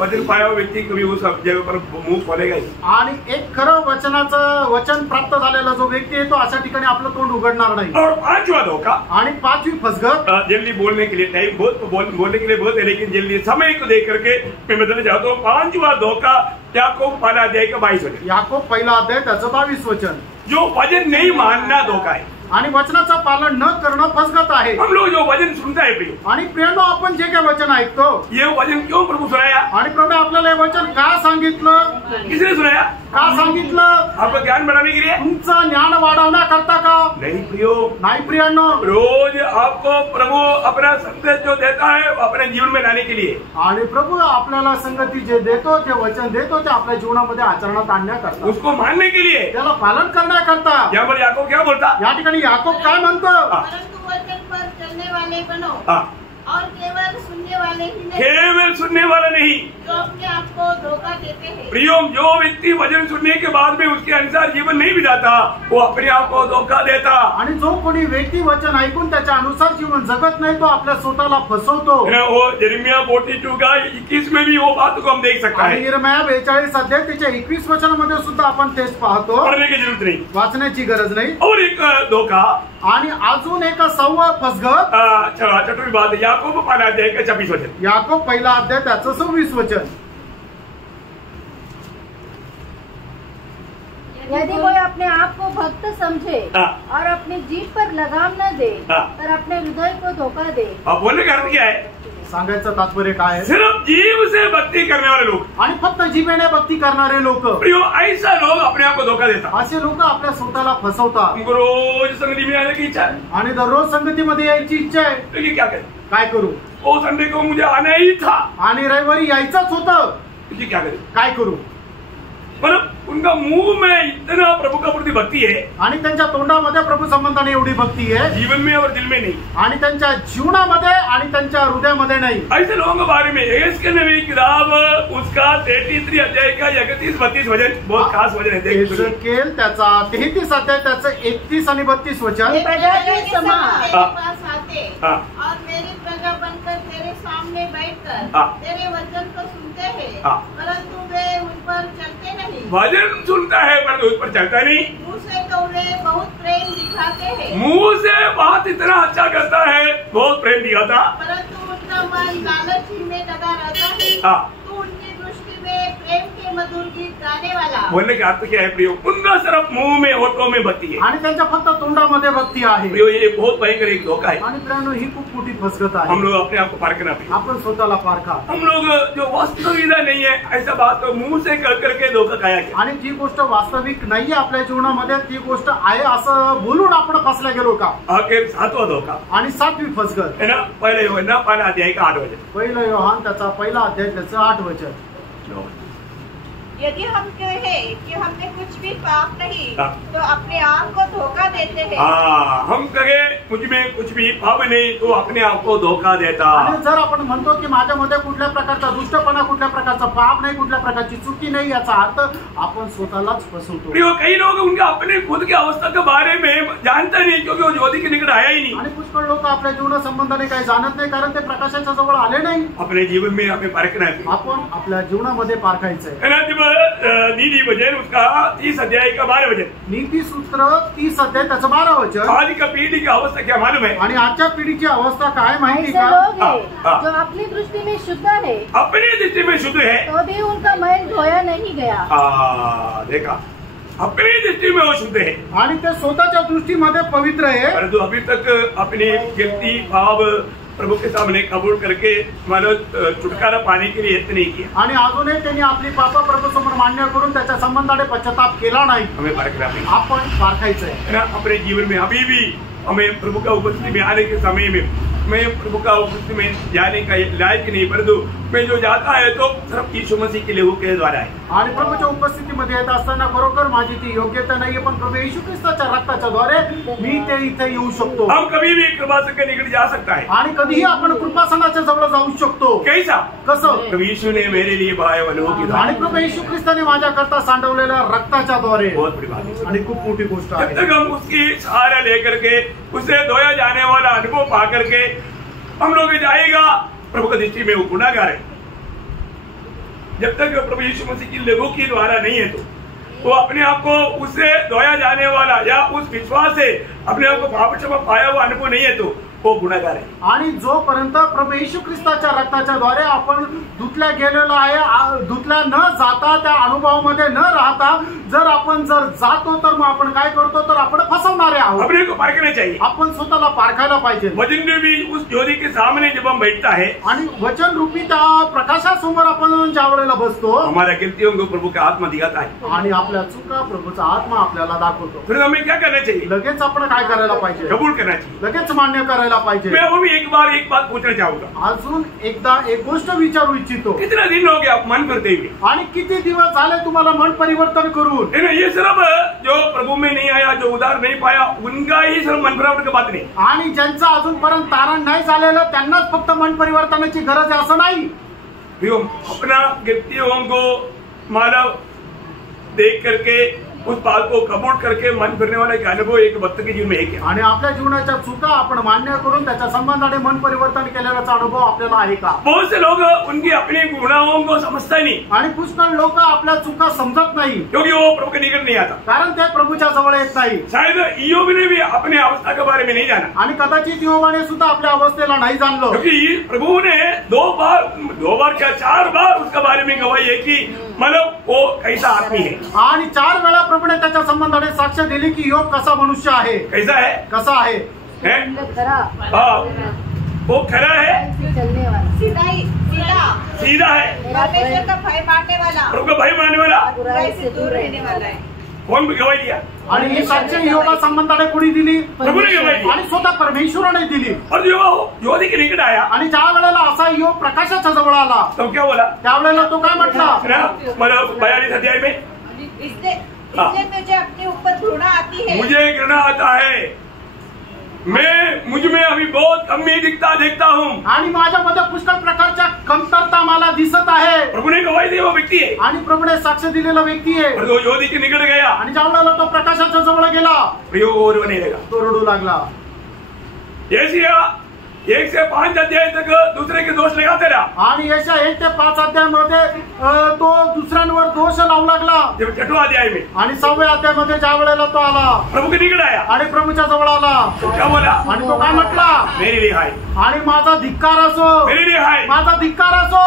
वचन पाया हुआ व्यक्ती कभी उस जगह पर मुंह खोलेगा ही। आणि एक खरं वचनाचं वचन प्राप्त झालेला जो व्यक्ती आहे तो अशा ठिकाणी आपलं तोंड उघडणार नाही। और 5वां धोखा, आणि 5वी फसगत, जल्दी बोलने के लिए टाइम बहुत बोलने के लिए बहुत है लेकिन जल्दी समय को देख करके मैं बताना चाहता हूँ। 5वां धोखा याकूब पहला अध्याय का 22 वचन, याकूब पहिला अध्याय त्याचं 22 वचन, जो वचन नहीं मानना धोखा है। आणि वचनाचं पालन न करणं फसगत आहे। हम लोग जो वचन सुनता है प्रियो, आणि प्रियानो आपण जे काही वचन ऐकतो, ये वचन क्यों प्रभु सुनाया? आणि प्रभू आपल्याला हे वचन का सांगितलं? किसने सुनाया? का सांगितलं? आपका ज्ञान बढ़ाने के लिए, तुमचं ज्ञान वाढवण्याकरता का? नहीं प्रियो, नाही प्रियांनो, रोज आपको प्रभु अपना संदेश जो देता है वो अपने जीवन में लाने के लिए, आणि प्रभू आपल्याला संगती जे देतो ते वचन देतो ते आपल्या जीवनामध्ये आचरणात आणण्याकरता, उसको मानने के लिए। त्याला पालन करण्याकरता। यहाँ पर याकूब क्या बोलता? या ठिकाणी याकोब काय म्हणतो? परंतु वचन पर चलने वाले बनो हाँ, और केवल सुनने वाले ही नहीं, केवल सुनने वाला नहीं। जो अपने आप को धोखा देते हैं। प्रियो, जो व्यक्ति वचन सुनने के बाद में उसके अनुसार जीवन नहीं बिताता वो अपने आप को धोखा देता। आणि जो कोणी व्यक्ती वचन ऐकून त्याच्या अनुसार जीवन जगत नाही तो आपल्या स्वतःला फसवतो। है ना, वो यिर्मयाह 42 का 21 में भी वो बात को हम देख सकते आणि हैं। यिर्मयाह 42 अध्याय त्याच्या 21 वचनामध्ये सुद्धा आपण तेच पाहतो, पढ़ने की जरूरत नहीं। वाचण्याची गरज नाही। और एक धोखा, आणि अजून एक सव्वा फसगत, छठवीं बात, याकूब 5 अध्याय का 26 वचन। याकोब पहिला अध्याय त्याचं 26 वचन। यदि कोई अपने आप को भक्त समझे और अपनी जीभ पर लगाम न दे और अपने हृदय को धोखा दे। अब बोलने का अर्थ क्या है? सांगायचं तात्पर्य काय आहे? सिर्फ जीव से भक्ति करने वाले लोग, आणि फक्त जिभेने भक्ती करणारे लोक, प्रियो, ऐसा लोग अपने आप को धोखा देता। असे लोक आपल्या स्वतःला फसवतात। उनको रोज संगति में आने की इच्छा है, आणि दररोज संगतीमध्ये यायची इच्छा आहे, लेकिन क्या करें? काय करू? वो संडे को मुझे आना ही था, आणि रविवारी यायचंच होतं, लेकिन क्या करें? काय करू? पर उनका मुंह में इतना प्रभु का प्रति भक्ति है, आणि त्यांच्या तोंडामध्ये प्रभू संबंधाने एवढी भक्ती आहे, जीवन में और दिल में नहीं। आणि त्यांच्या जीवनामध्ये आणि त्यांच्या हृदयामध्ये नाही। ऐसे लोगों के बारे में एहेजकेल नबी की किताब उसका 33 अध्याय का 31-32 वचन बहुत खास वचन है। देखिए, एहेजकेल त्याचा 33 अध्याय त्याचं 31 आणि 32 वचन। ये प्रजा के समान तेरे हाँ। पास आते हाँ। और मेरी प्रजा बनकर तेरे सामने बैठकर हाँ। तेरे वचन को सुनते हैं, हाँ। परंतु वे उन पर चलते नहीं। वचन सुनता है पर उस पर चलता नहीं। मुँह से तो वे बहुत प्रेम दिखाते हैं, मुंह से बात इतना अच्छा करता है, बहुत प्रेम दिखाता, परंतु उनका मन लालच ही में लगा रहता है। हाँ। तू उनकी दृष्टि में प्रेम के मधुर गीत गाने वाला। बोलने का अर्थ क्या है प्रियो? उनका सिर्फ मुंह में, होठों में भक्ति है। आणि त्यांच्या फक्त तोंडामध्ये भक्ती आहे। प्रियो, ये बहुत भयंकर एक धोखा है। आणि प्रियांनो, ही खूप मोठी फसगत आहे। हम लोग अपने आप को पारखना चाहिए। आपण स्वतःला पारखा। हम लोग जो वास्तविकता नहीं है ऐसा बात तो मुंह से कर करके धोखा खाया गया। आणि जी गोष्ट वास्तविक नाहीये आपल्या जीवनामध्ये ती गोष्ट आहे असं बोलून आपण फसल्या गेलो का? आखिर 7वां धोखा आणि 7वी फसगत है ना, पहले योहन्ना 5 अध्याय का 8 वचन। पहिलं योहान त्याचा पहिला अध्याय त्याचं 8 वचन। यदि हम कहें कि हमने कुछ भी पाप नहीं हाँ। तो अपने आप को धोखा देते हैं। हम कहे मुझ में कुछ भी पाप नहीं तो अपने आप को धोखा देता। आणि जर आपण म्हणतो की माझ्यामध्ये कुठल्या प्रकारचा दुष्टपणा, कुठल्या प्रकारचा पाप नाही, कुठल्या प्रकारची चुकी नाही, याचा अर्थ आपण स्वतःलाच फसवतो। प्रियो, कई लोग उनका अपने खुद की अवस्था के बारे में जानते नहीं क्योंकि वो ज्योति के निकट आया ही नहीं। आणि पुष्कळ लोक आपल्या जीवना संबंधाने काही जाणत नाही कारण ते प्रकाशाच्या जवळ आले नाही। अपने जीवन में हमें पारखना है, आपण आपल्या जीवनामध्ये पारखायचंय। है ना। जब नीति वचन उसका 30 अध्याय का 12 वचन, नीती सूत्र 30 अध्याय त्याचं 12 वचन। आज का पीढ़ी की अवस्था क्या मालूम है? आणि आजच्या पिढीची अवस्था काय माहिती ऐसे का? लोग हाँ, हाँ। हैं जो अपनी दृष्टि में शुद्ध है अपनी दृष्टि में शुद्ध है। तो भी उनका मैल धोया नहीं गया। देखा, अपनी दृष्टि में वो शुद्ध है आणि ते स्वतःच्या दृष्टीमध्ये पवित्र आहे, परंतु अभी तक अपनी गिनती भाव प्रभु के सामने कबूल करके मानो छुटकारा पाने के लिए यत्न नहीं किया। आणि अजूनही त्यांनी आपली पाप प्रभू समोर मान्य करून त्याच्या संबंधाने पश्चाताप केला नाही। हमें पारखना है, आपण पारखायचंय। है ना। अपने जीवन में अभी भी हमें प्रभु का उपस्थिति में आने के समय में मैं प्रभु का उपस्थिति में जाने का लायक नहीं, परंतु मैं जो जाता है तो सिर्फ यीशु मसीह के लेहू के द्वारा है। आणि प्रभूच्या उपस्थितीमध्ये येत असताना खरोखर माझी ती योग्यता नाहीये, पण प्रभू येशू ख्रिस्ताच्या रक्ताच्या द्वारे मी ते इथे येऊ शकतो। हम कभी भी कृपा के निकट जा सकता है। आणि कधीही आपण कृपासनाच्या जवळ जाऊ शकतो। कैसा? कसं? प्रभु यीशु ने मेरे लिए बहाया हुआ लहू की धारा। आणि प्रभू येशू ख्रिस्ताने माझ्याकरता सांडवलेल्या रक्ताच्या द्वारे। बहुत बड़ी बात है। आणि खूप मोठी गोष्ट जब आहे। तक हम उसकी सहारा लेकर के उसे धोया जाने वाला अनुभव पा करके हम लोग जाएगा, प्रभु की दृष्टि में वो गुनाहगार है। जब तक प्रभु यीशु मसीह की लहू के द्वारा नहीं है तो वो अपने आप को उससे धोया जाने वाला या उस विश्वास से अपने आप को पाप क्षमा पाया हुआ अनुभव नहीं है तो वो गुन्हेगार है। आणि जोपर्यंत प्रभू येशू ख्रिस्ताच्या रक्ताच्या द्वारे आपण धुतल्या गेलेलो आहे, धुतल्या न जाता त्या अनुभवामध्ये न राहता जर आपण जातो तर मग आपण काय करतो तर आपण फसवणारे आहोत। अपने को पारखना चाहिए, आपण स्वतःला पारखायला पाहिजे। वचन रूपी उस ज्योति के सामने जब हम बैठता है आणि वचन रूपी त्या प्रकाशासमोर आपण ज्या वेळेला बसतो हमारा गलतियों को प्रभू का आत्मा दिखाता है आणि आपल्या चुका प्रभूचा आत्मा आपल्याला दाखवतो। फिर हमें क्या करना चाहिए? लगेच आपण काय करायला पाहिजे? कबूल करना चाहिए। लगेच मान्य करायला पाहिजे। मैं वो भी एक बात पूछना चाहूंगा, अजून एकदा एक गोष्ट विचारू इच्छितो, कितना दिन हो गया आप मन करते हुए? आणि किती दिवस झाले तुम्हाला मन परिवर्तन करून? ये सिर्फ जो प्रभु में नहीं आया, जो उधार नहीं पाया, उनका ही सिर्फ मन परिवर्तन की बात नहीं। आणि ज्यांचं अजूनपर्यंत तारण नाही झालेलं त्यांनाच फक्त मन परिवर्तनाची गरज आहे असं नाही। अपना गलतियों को मानव देख करके उस बात को कबूल करके मन फिरने वाला एक अनुभव एक भक्त के जीवन में एक है। आणि आपल्या जीवनाच्या चुका आपण मान्य करून त्याच्या संबंधाने मन परिवर्तन केलेल्याचा अनुभव आपल्याला आहे का? बहुत से लोग उनकी अपने गुनाहों को समझता नहीं, आणि पुष्कळ लोक आपल्या चुका समजत नाही, क्योंकि वो प्रभु के निकट नहीं आता, कारण ते प्रभूच्या जवळ येत नाही। शायद इयोब ने भी अपने अवस्था के बारे में नहीं जाना, आणि कदाचित योबाने सुद्धा आपल्या अवस्थेला नाही जाणलो, क्योंकि प्रभु ने दो बार क्या 4 बार उसके बारे में गवाही है कि मतलब वो कैसा आदमी है। आणि 4 वेळा प्रभूने त्याच्या संबंधाने साक्ष दिली की योग कसा मनुष्य आहे, कैसा है, कसा आहे, वो खरा है, सीधा है, परमेश्वर का भय मानने वाला, प्रभु का भय मानने वाला, बुराई से दूर रहने वाला है। कौन गवाही दिया? आणि ही साक्ष योगा संबंधाने कुणी दिली? प्रभूने गवाही दी आणि स्वतः परमेश्वराने दिली। और ज्योति के निकट आया आणि ज्या वेळेला असा योग प्रकाशाच्या जवळ आला तो क्या बोला? त्यावेळेला तो काय म्हटला? मतलब 42 अध्याय में इसलिए मुझे अपने ऊपर घृणा आती है, मुझे घृणा आता है, मैं मुझ में अभी बहुत कमी देखता हूँ, आणि माझ्यामध्ये पुष्कळ प्रकारच्या कमतरता मला दिसत आहे। प्रभु ने गवाही दी, वो व्यक्ति है, आणि प्रभूने साक्ष दिलेला व्यक्ती आहे। और वो ज्योति के निकट गया आणि ज्या वेळेला तो प्रकाशाच्या जवळ गेला वो रोने लगा, तो रडू लागला। यशाया 1 से 5 अध्याय तक दूसरे के दोष लगाते रहा, आणि यशा 1 ते 5 अध्यायामध्ये तो दुसऱ्यांवर दोष लावू लागला। जब 6वें अध्याय में आणि 6व्या अध्यायामध्ये ज्या वेळेला तो आला प्रभु के निकट आया आणि प्रभूच्या जवळ आला तो क्या बोला? आणि तो काय म्हटला? मेरी रिहाई, आणि माझा धिक्कार असो, मेरी रिहाई। माझा धिक्कार असो।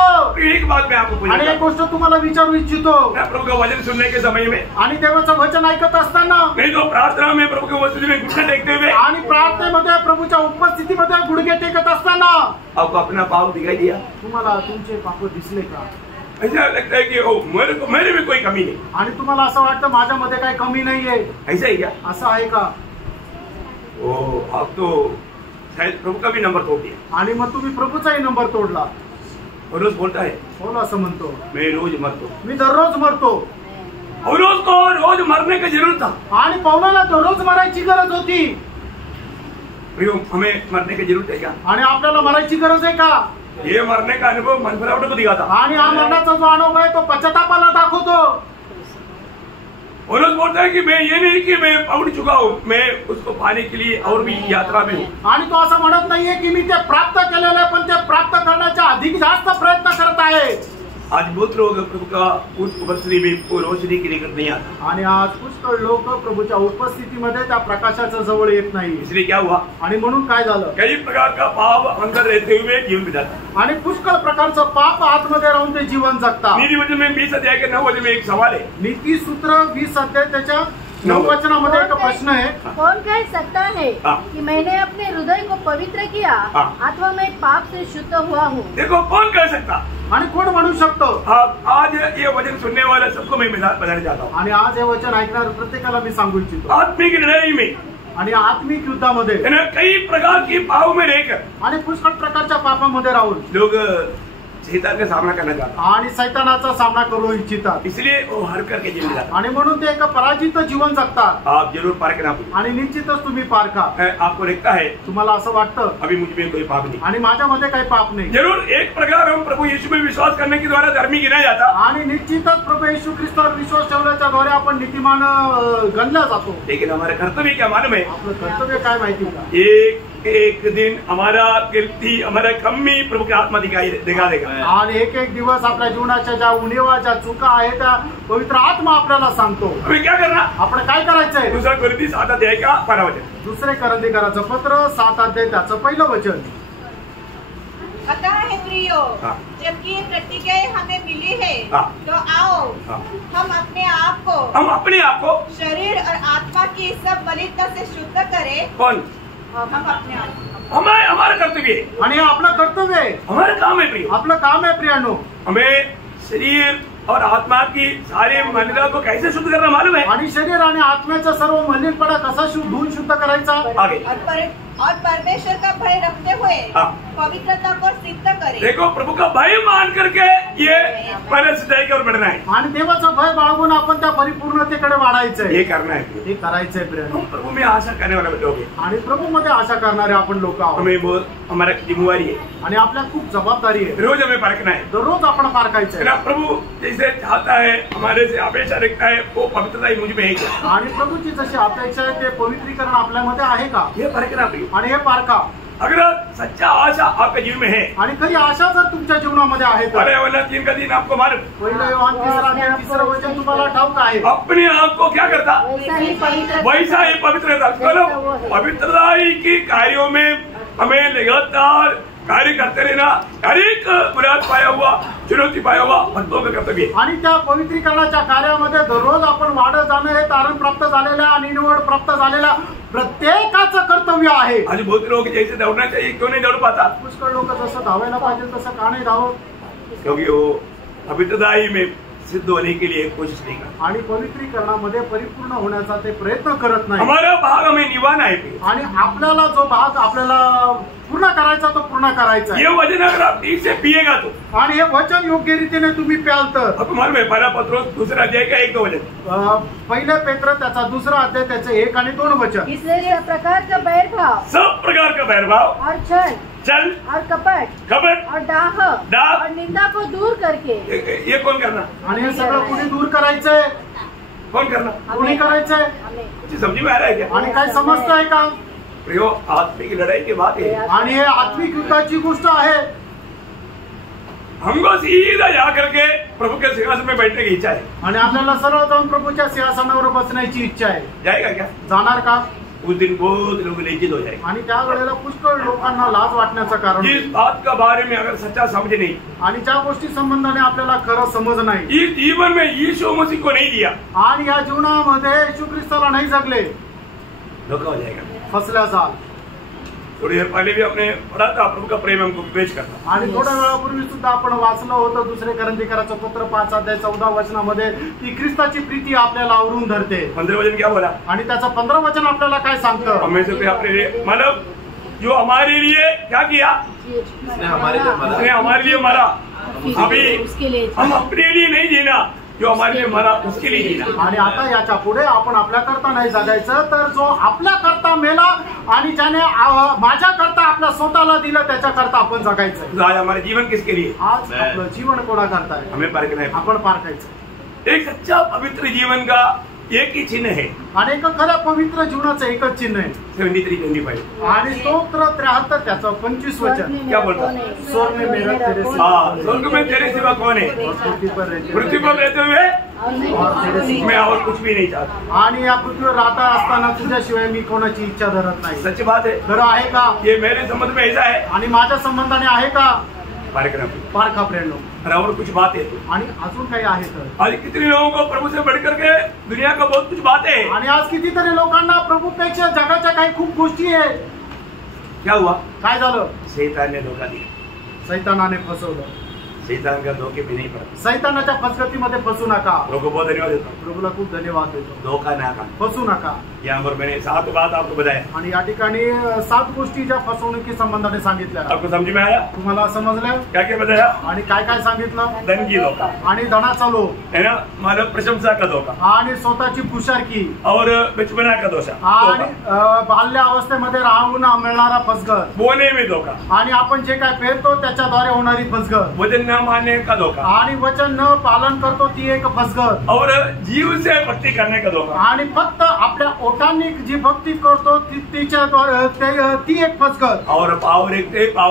एक बात मैं आपको आणि एक गोष्ट तुम्हाला विचारू इच्छितो, मैं प्रभु का वचन सुनने के समय में आणि देवाचं वचन ऐकत असताना नहीं तो प्रार्थना में प्रभु के वचन में घुटने टेकते हुए आणि प्रार्थनेमध्ये प्रभूच्या उपस्थितीमध्ये गुडघे टेकत असताना आपको अपना पाप दिखाई दिया? तुम्हाला तुमचे पाप दिसले का? ऐसा लगता है कि मेरे में कोई कमी नहीं, आणि तुम्हाला असं वाटतं माझ्यामध्ये काही कमी नाहीये, ऐसा ही क्या? असं आहे का? ओ आप तो शायद प्रभु का भी नंबर तोड़ दिया। आणि मग तुम्ही प्रभूचाही नंबर तोडला। और रोज बोलता है पौल असं म्हणतो, मैं रोज मरतो, मी दररोज मरतो। और को रोज मरने की जरूरत था, आणि पौलाला दररोज मरायची गरज होती। हमें मरने की जरूरत है क्या? आणि आपल्याला मरायची गरज आहे का? ये मरने का अनुभव मन फरावट को दिखाता, आणि हा मरणाचा जो अनुभव आहे तो पश्चातापाला दाखवतो। और रोज बोलता है कि मैं ये नहीं कि मैं पहुंच चुका हूँ, मैं उसको पाने के लिए और भी यात्रा में हूँ। आणि तो असं म्हणत नाहीये की मी ते प्राप्त केलेलं आहे, पण ते प्राप्त करण्याचा अधिक जास्त प्रयत्न करत आहे। आज बहुत लोग प्रभु का उस उपस्थिति में रोशनी के निकट नहीं आता, आणि आज पुष्कळ लोक प्रभूच्या उपस्थितीमध्ये त्या प्रकाशाच्या जवळ येत नाही। इसलिए क्या हुआ? आणि म्हणून काय झालं? कई प्रकार का पाप अंदर रहते हुए जीवन बिताता, आणि पुष्कळ प्रकारचं पाप आतमध्ये राहून ते जीवन जगता। नीति वचन में 20 अध्याय के 9 वचन में एक सवाल है, नीति सूत्र 20 अध्याय त्याच्या 9 वचनामध्ये एक प्रश्न है, कौन कह सकता है कि मैंने अपने हृदय को पवित्र किया अथवा मैं पाप से शुद्ध हुआ हूँ? देखो कौन कह सकता? आणि कोण म्हणू शकतो? आज ये वचन सुनने वाले सबको मैं बताना चाहता हूँ, आणि आज हे वचन ऐकणार प्रत्येकाला मी सांगू इच्छितो, आत्मिक लड़ाई में आणि आत्मिक युद्धामध्ये कई प्रकार की पाप में रहकर आणि पुष्कळ प्रकारच्या पापामध्ये राहून लोग शैतान का सामना करना चाहता, आणि सैतानाचा सामना करू इच्छितात, इसलिए वो हर करके जीवन जाता। आणि म्हणून ते एक पराजित जीवन जगतात। आप जरूर पारखना, आणि निश्चितच तुम्ही पारखा। आपको लगता है तुम्हाला असं वाटतं अभी मुझ में कोई पाप नहीं, आणि माझ्यामध्ये काही पाप नाही, जरूर एक प्रकार हम प्रभु यीशु में विश्वास करने के द्वारा धर्मी गिना जाता, आणि निश्चितच प्रभू येशू ख्रिस्तावर विश्वास ठेवण्याच्या द्वारे आपण नीतिमान गणला जातो। लेकिन हमारे कर्तव्य क्या मालूम है? आपलं कर्तव्य काय माहिती का? एक एक दिन हमारा गिरती हमारा कमी प्रभु के आत्मा दिखा देगा। आणि एक एक दिवस आपल्या जीवनाच्या ज्या उणीवा ज्या चुका आहेत त्या पवित्र आत्मा आपल्याला सांगतो। हमें क्या करना, आपण काय करायचंय? दूसरा कोरिन्थी 7 अध्याय का 12 वचन, दुसरे करंदीकराचं पत्र 7 अध्याय त्याचं पहिलं वचन। अतः हे प्रियो, जबकि ये प्रतिज्ञाएं हमें मिली है, तो आओ हम अपने आप को शरीर और आत्मा की सब मलिनता से शुद्ध करें। कौन? हम अपने आप को। हमारा कर्तव्य है, आणि हे आपलं कर्तव्य आहे, हमारा काम है प्रियो, आपलं काम आहे प्रियानो। हमें शरीर और आत्मा की सारी मलिनता को कैसे शुद्ध करना मालूम है। आणि शरीर आणि आत्म्याचा सर्व मलिनपणा कसा धुवून शुद्ध करायचा। आगे और परमेश्वर का भय रखते हुए पवित्रता को सिद्ध करें। देखो, प्रभु का भय मान करके ये पहले सिद्धाई की ओर बढ़ना है, आणि देवाचं भय बाळगून आपण त्या परिपूर्णतेकडे वाढायचंय, ये करना है। हे करायचंय प्रियानो। हम प्रभु में आशा करने वाले लोग हैं, आणि प्रभु मध्ये आशा करणारे आपण लोक आहोत। हमें बहुत हमारा जिम्मेवारी है आणि आपल्या खूप जबाबदारी आहे, रोज हमें परखना है। दररोज आपण पारखायचंय। प्रभु जैसे चाहता है, हमारे से अपेक्षा रखता है, वो पवित्रता ही मुझ में है क्या? आणि प्रभूची जशी अपेक्षा आहे ते पवित्रीकरण आपल्यामध्ये आहे का, ये परखना प्रिय। आणि हे पारखा। अगर सच्चा आशा आपके जीवन में है, आणि खरी आशा जर तुमच्या जीवनामध्ये आहे तर पहले योहन्ना 3 का 3 आपको मालूम, पहिलं योहान 3 अध्याय 3 वचन तुम्हाला ठाऊक आहे। अपने आप को क्या करता, वैसा ही पवित्र रहता। चलो, पवित्रता ही की कार्यों में हमें लगातार कार्य करते रहना, हर एक मुराद पाया हुआ, चुनौती पाया हुआ भक्तों का कर्तव्य है। आणि त्या पवित्रीकरणाच्या कार्यामध्ये दररोज आपण वाढत जाणं हे तारण प्राप्त झालेल्या आणि निवड प्राप्त झालेल्या प्रत्येकाचं कर्तव्य आहे। आज बहुत लोग जैसे दौड़ना चाहिए, क्यों नहीं दौड़ पाता? पुष्कळ लोक जसं धावायला पाहिजे तसं का नाही धावत? क्योंकि वो पवित्रता ही में सिद्ध होने के लिए कोशिश नहीं करता। आणि पवित्रीकरणामध्ये परिपूर्ण होण्याचा ते प्रयत्न करत नाही। हमारा भाग हमें निभाना है, आणि आपल्याला जो भाग आपल्याला पूर्ण करायचा तो पूर्ण करायचा आहे। ये वचन अगर आप ठीक से पिएगा तो, आणि हे वचन योग्य रीतीने तुम्ही प्याल तर, अब मालूम है पहला पत्रोस 2 अध्याय का 1-2 वचन, पहिले पेत्र त्याचा 2 अध्याय त्याचे 1 आणि 2 वचन। इसलिए सब प्रकार का बैरभाव, सब प्रकार का बैरभाव और छल और कपट और डाह और निंदा को दूर करके, ये कौन करना? आणि हे सगळं कुणी दूर करायचंय? कौन करना? कुणी करायचंय? कुछ समझ में आ रहा है क्या? आणि काय समजतंय का? प्रियो, आत्मिक लड़ाई की बात है, आणि हे आत्मिक युद्धाची गोष्ट आहे। हमको सीधा जा करके प्रभु के सिंहासन में बैठने की इच्छा है, आणि आपल्याला सरळ जाऊन प्रभूच्या सिंहासनावर बसण्याची इच्छा आहे। जाएगा क्या? जाणार का? उस दिन बहुत लोग लज्जित हो जाएंगे। आणि त्या वेळेला पुष्कळ लोकांना लाज वाटण्याचं कारण जिस बात का बारे में अगर सच्चा समझ नहीं, आणि ज्या गोष्टी संबंधाने आपल्याला खरं समज नाही, इस जीवन में यीशु मसीह को नहीं दिया, आणि या जीवनामध्ये येशू ख्रिस्ताला नाही जगले, धोखा हो जाएगा। फसल्या जाल। थोड़ी देर पहले भी आपने पढ़ा था, प्रभु का प्रेम हमको विवेच करता। आणि थोड्या वेळापूर्वी सुद्धा आपण वाचलं होतं 2 करंदीकराचं पत्र 5 अध्याय 14 वचनामध्ये की ख्रिस्ताची प्रीती आपल्याला आवरून धरते। 15 वचन क्या बोला? आणि त्याचं 15 वचन आपल्याला काय सांगतं? हमें से अपने लिए, मतलब जो हमारे लिए क्या किया, उसने हमारे लिए मरा। अभी हम अपने लिए नहीं जीना, जो हमारे लिए मरा उसके लिए जीना। आणि आता याच्या पुढे आपण आपल्या करता नाही जगायचं, तर जो आपल्या करता मेला आणि ज्याने माझ्या करता आपल्या स्वतःला दिलं त्याच्या करता आपण जगायचं। आज हमारे जीवन किसके लिए? आज आपलं जीवन कोणा करता आहे? हमें परखना है। आपण पारखायचं। एक सच्चा पवित्र जीवन का एक ही चिन्ह है, आणि एक खऱ्या पवित्र जीवनाचं एकच चिन्ह आहे। 73-25 आणि स्तोत्र 73 त्याचं 25 वचन क्या बोलता? स्वर्ग में मेरा तेरे सिवा, हाँ, स्वर्ग में तेरे सिवा कौन है? पृथ्वी पर रहते हुए और तेरे सिवा, मैं और कुछ भी नहीं चाहता। आणि या पृथ्वीवर राहता असताना तुझ्याशिवाय मी कोणाची इच्छा धरत नाही। सच्ची बात है, खरं आहे का? ये मेरे संबंध में ऐसा है, आणि माझ्या संबंधाने आहे का? पारखा प्रेरणो। और कुछ बात है, आणि अजून काही आहे तर? आज कितने लोगों को प्रभु से बढ़कर के दुनिया का बहुत कुछ बातें है। आणि आज कितीतरी लोकांना प्रभूपेक्षा जगाच्या काही खूप गोष्टी आहे। क्या हुआ? काय झालं? शैतान ने धोखा दिया, सैतानाने फसवलं। शैतान का धोखे में नहीं पड़ा। सैतानाच्या फसगतीमध्ये फसू नका। प्रभु को बहुत धन्यवाद देता हूँ, प्रभूला खूप धन्यवाद देतो। धोखा ना खा। फसू नका। यहाँ पर मैंने 7 बात आपको बताया, आणि या ठिकाणी 7 गोष्टी ज्या फसवणुकी संबंधाने सांगितल्या। आपको समझ में आया? तुम्हाला समजलं? क्या क्या बताया? आणि काय काय सांगितलं? धन की धोखा आणि धनाचा लोभ है ना, मतलब प्रशंसा का धोखा, आणि स्वतःची पुशारकी, और बचपना का दोषा, आणि बाल्य अवस्थेमध्ये राहून मिळणारा फसगत, बोने में धोखा, आणि आपण जे काय पेरतो त्याच्याद्वारे होणारी फसगत, वचन न न मानने का धोखा, आणि वचन न पालन करतो ती एक फसगत, और जीव से भक्ति करने का धोखा, आणि फक्त आपल्या ओठांनी जी भक्ती करतो ती एक फसगत, और पाव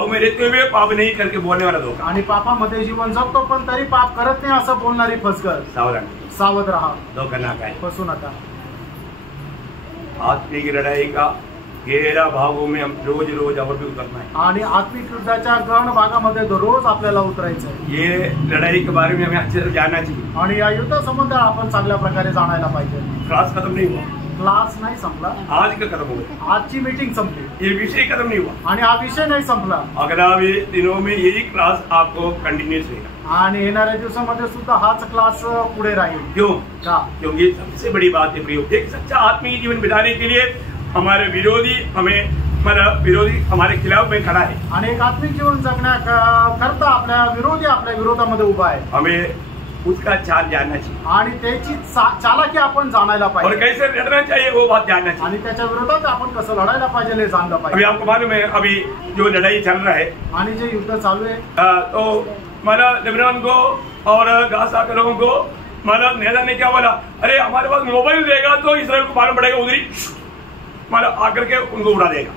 में रहते हुए पाप नहीं करके बोलने वाला धोखा। आणि पापामध्ये जीवन जगतो पण तरी पाप करत नाही असं बोलणारी फसगत। सावधान, सावध राहा, धोखा ना खाए। फसू नका। आत्मिक लड़ाई का गहरा भागों में हम रोज रोज और भी उतरना है, आणि आत्मिक युद्धाच्या गहन भागामध्ये दररोज आपल्याला उतरायचं आहे। ये लड़ाई के बारे में हमें अच्छे से जानना चाहिए। आणि या युद्धासंबंधी आपण चांगल्या प्रकारे जाणायला पाहिजे। क्लास खत्म नहीं हुआ, क्लास नाही संपला, आज का खत्म हुआ, आजची मीटिंग संपली, ये विषय खत्म नहीं हुआ, आणि हा विषय नाही संपला। अगले दिनों में यही क्लास आपको कंटिन्यूस रहेगा। आणि येणाऱ्या दिवसामध्ये सुद्धा हाच क्लास पुढे राहील। क्यों? का? क्योंकि सबसे बड़ी बात है प्रियो, एक सच्चा आत्मिक जीवन बिताने के लिए हमारे विरोधी हमारे खिलाफ में खड़ा है। आणि एक आत्मिक जीवन जगण्याकरता आपल्या विरोधामध्ये उभा आहे। हमें उसका चाल जानना चाहिए, आणि त्याची चालाकी आपण जाणायला और पाहिजे, कैसे लड़ना चाहिए वो बात जानना चाहिए। आणि त्याच्या विरोधात आपण कसं लढायला पाहिजे हे जाणलं अभी पाहिजे। आपको मालूम है, अभी जो लड़ाई चल रहा है, आणि जे युद्ध चालू आहे तो माना लेबनान को और गाजा के लोगों को माना नेता ने क्या बोला, अरे हमारे पास मोबाइल देगा तो इसराइल को मालूम पड़ेगा, उधर ही माना आकर के उनको उड़ा देगा।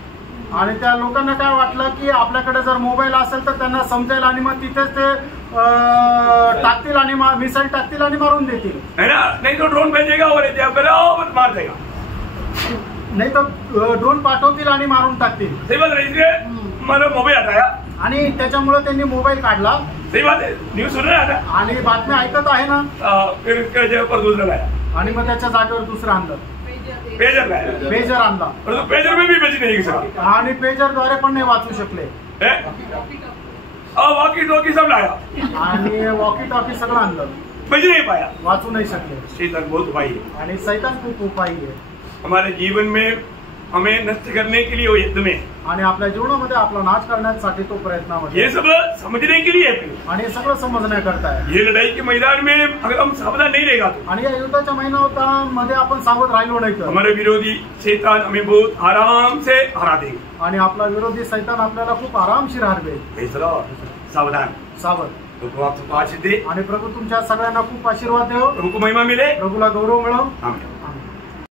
आणि त्या लोकांना काय वाटलं की आपल्याकडे जर मोबाईल असेल तर त्यांना समजेल आणि मग तिथेच ते टाकतील आणि मिसाईल टाकतील आणि मारून देतील, है ना। नहीं तो ड्रोन भेजेगा और मार देगा, नाही तर ड्रोन पाठवतील आणि मारून टाकतील। सही बात है, इसलिए मैंने मोबाइल हटाया, आणि त्याच्यामुळे त्यांनी मोबाईल काढला। सही बात है, न्यूज सुन रहा था, आणि बातम्या ऐकत आहे ना, फिर इसके जगह पर दूसरा लाया, आणि मग त्याच्या जागेवर दुसरं आणलं, पेजर लाया, पेजर आणला, और तो पेजर में भी बच नहीं सकता, आणि पेजरद्वारे पण नाही वाचू शकले, वॉकी टॉकी सब लाया, आणि वॉकी टॉकी सगळं आणलं, बच नहीं पाया। वाचू नाही शकले। शैतान बहुत उपाय है, आणि सैतान खूप उपायी आहे, हमारे जीवन में हमें नष्ट करने के लिए वो युद्ध में, आणि आपल्या जीवनामध्ये आपला नाश करण्यासाठी तो प्रयत्नामध्ये, ये सब समझने के लिए है। आणि हे सगळं समजण्याकरता आहे। ये लड़ाई के मैदान में अगर हम सावधान नहीं रहेगा तो आणि या युद्धाच्या महिन्यामध्ये आपण सावध राहिलो नाही तर हमारे विरोधी शैतान हमें बहुत आराम से हरा देंगे। आणि आपला विरोधी सैतान आपल्याला खूप आरामशीर हरवेल। सावधान, सावध। प्रभु आपको आशीष दे, आणि प्रभु तुमच्या सगळ्यांना खूप आशीर्वाद देव, प्रभु को महिमा मिले, प्रभूला गौरव मिळव। आमीन।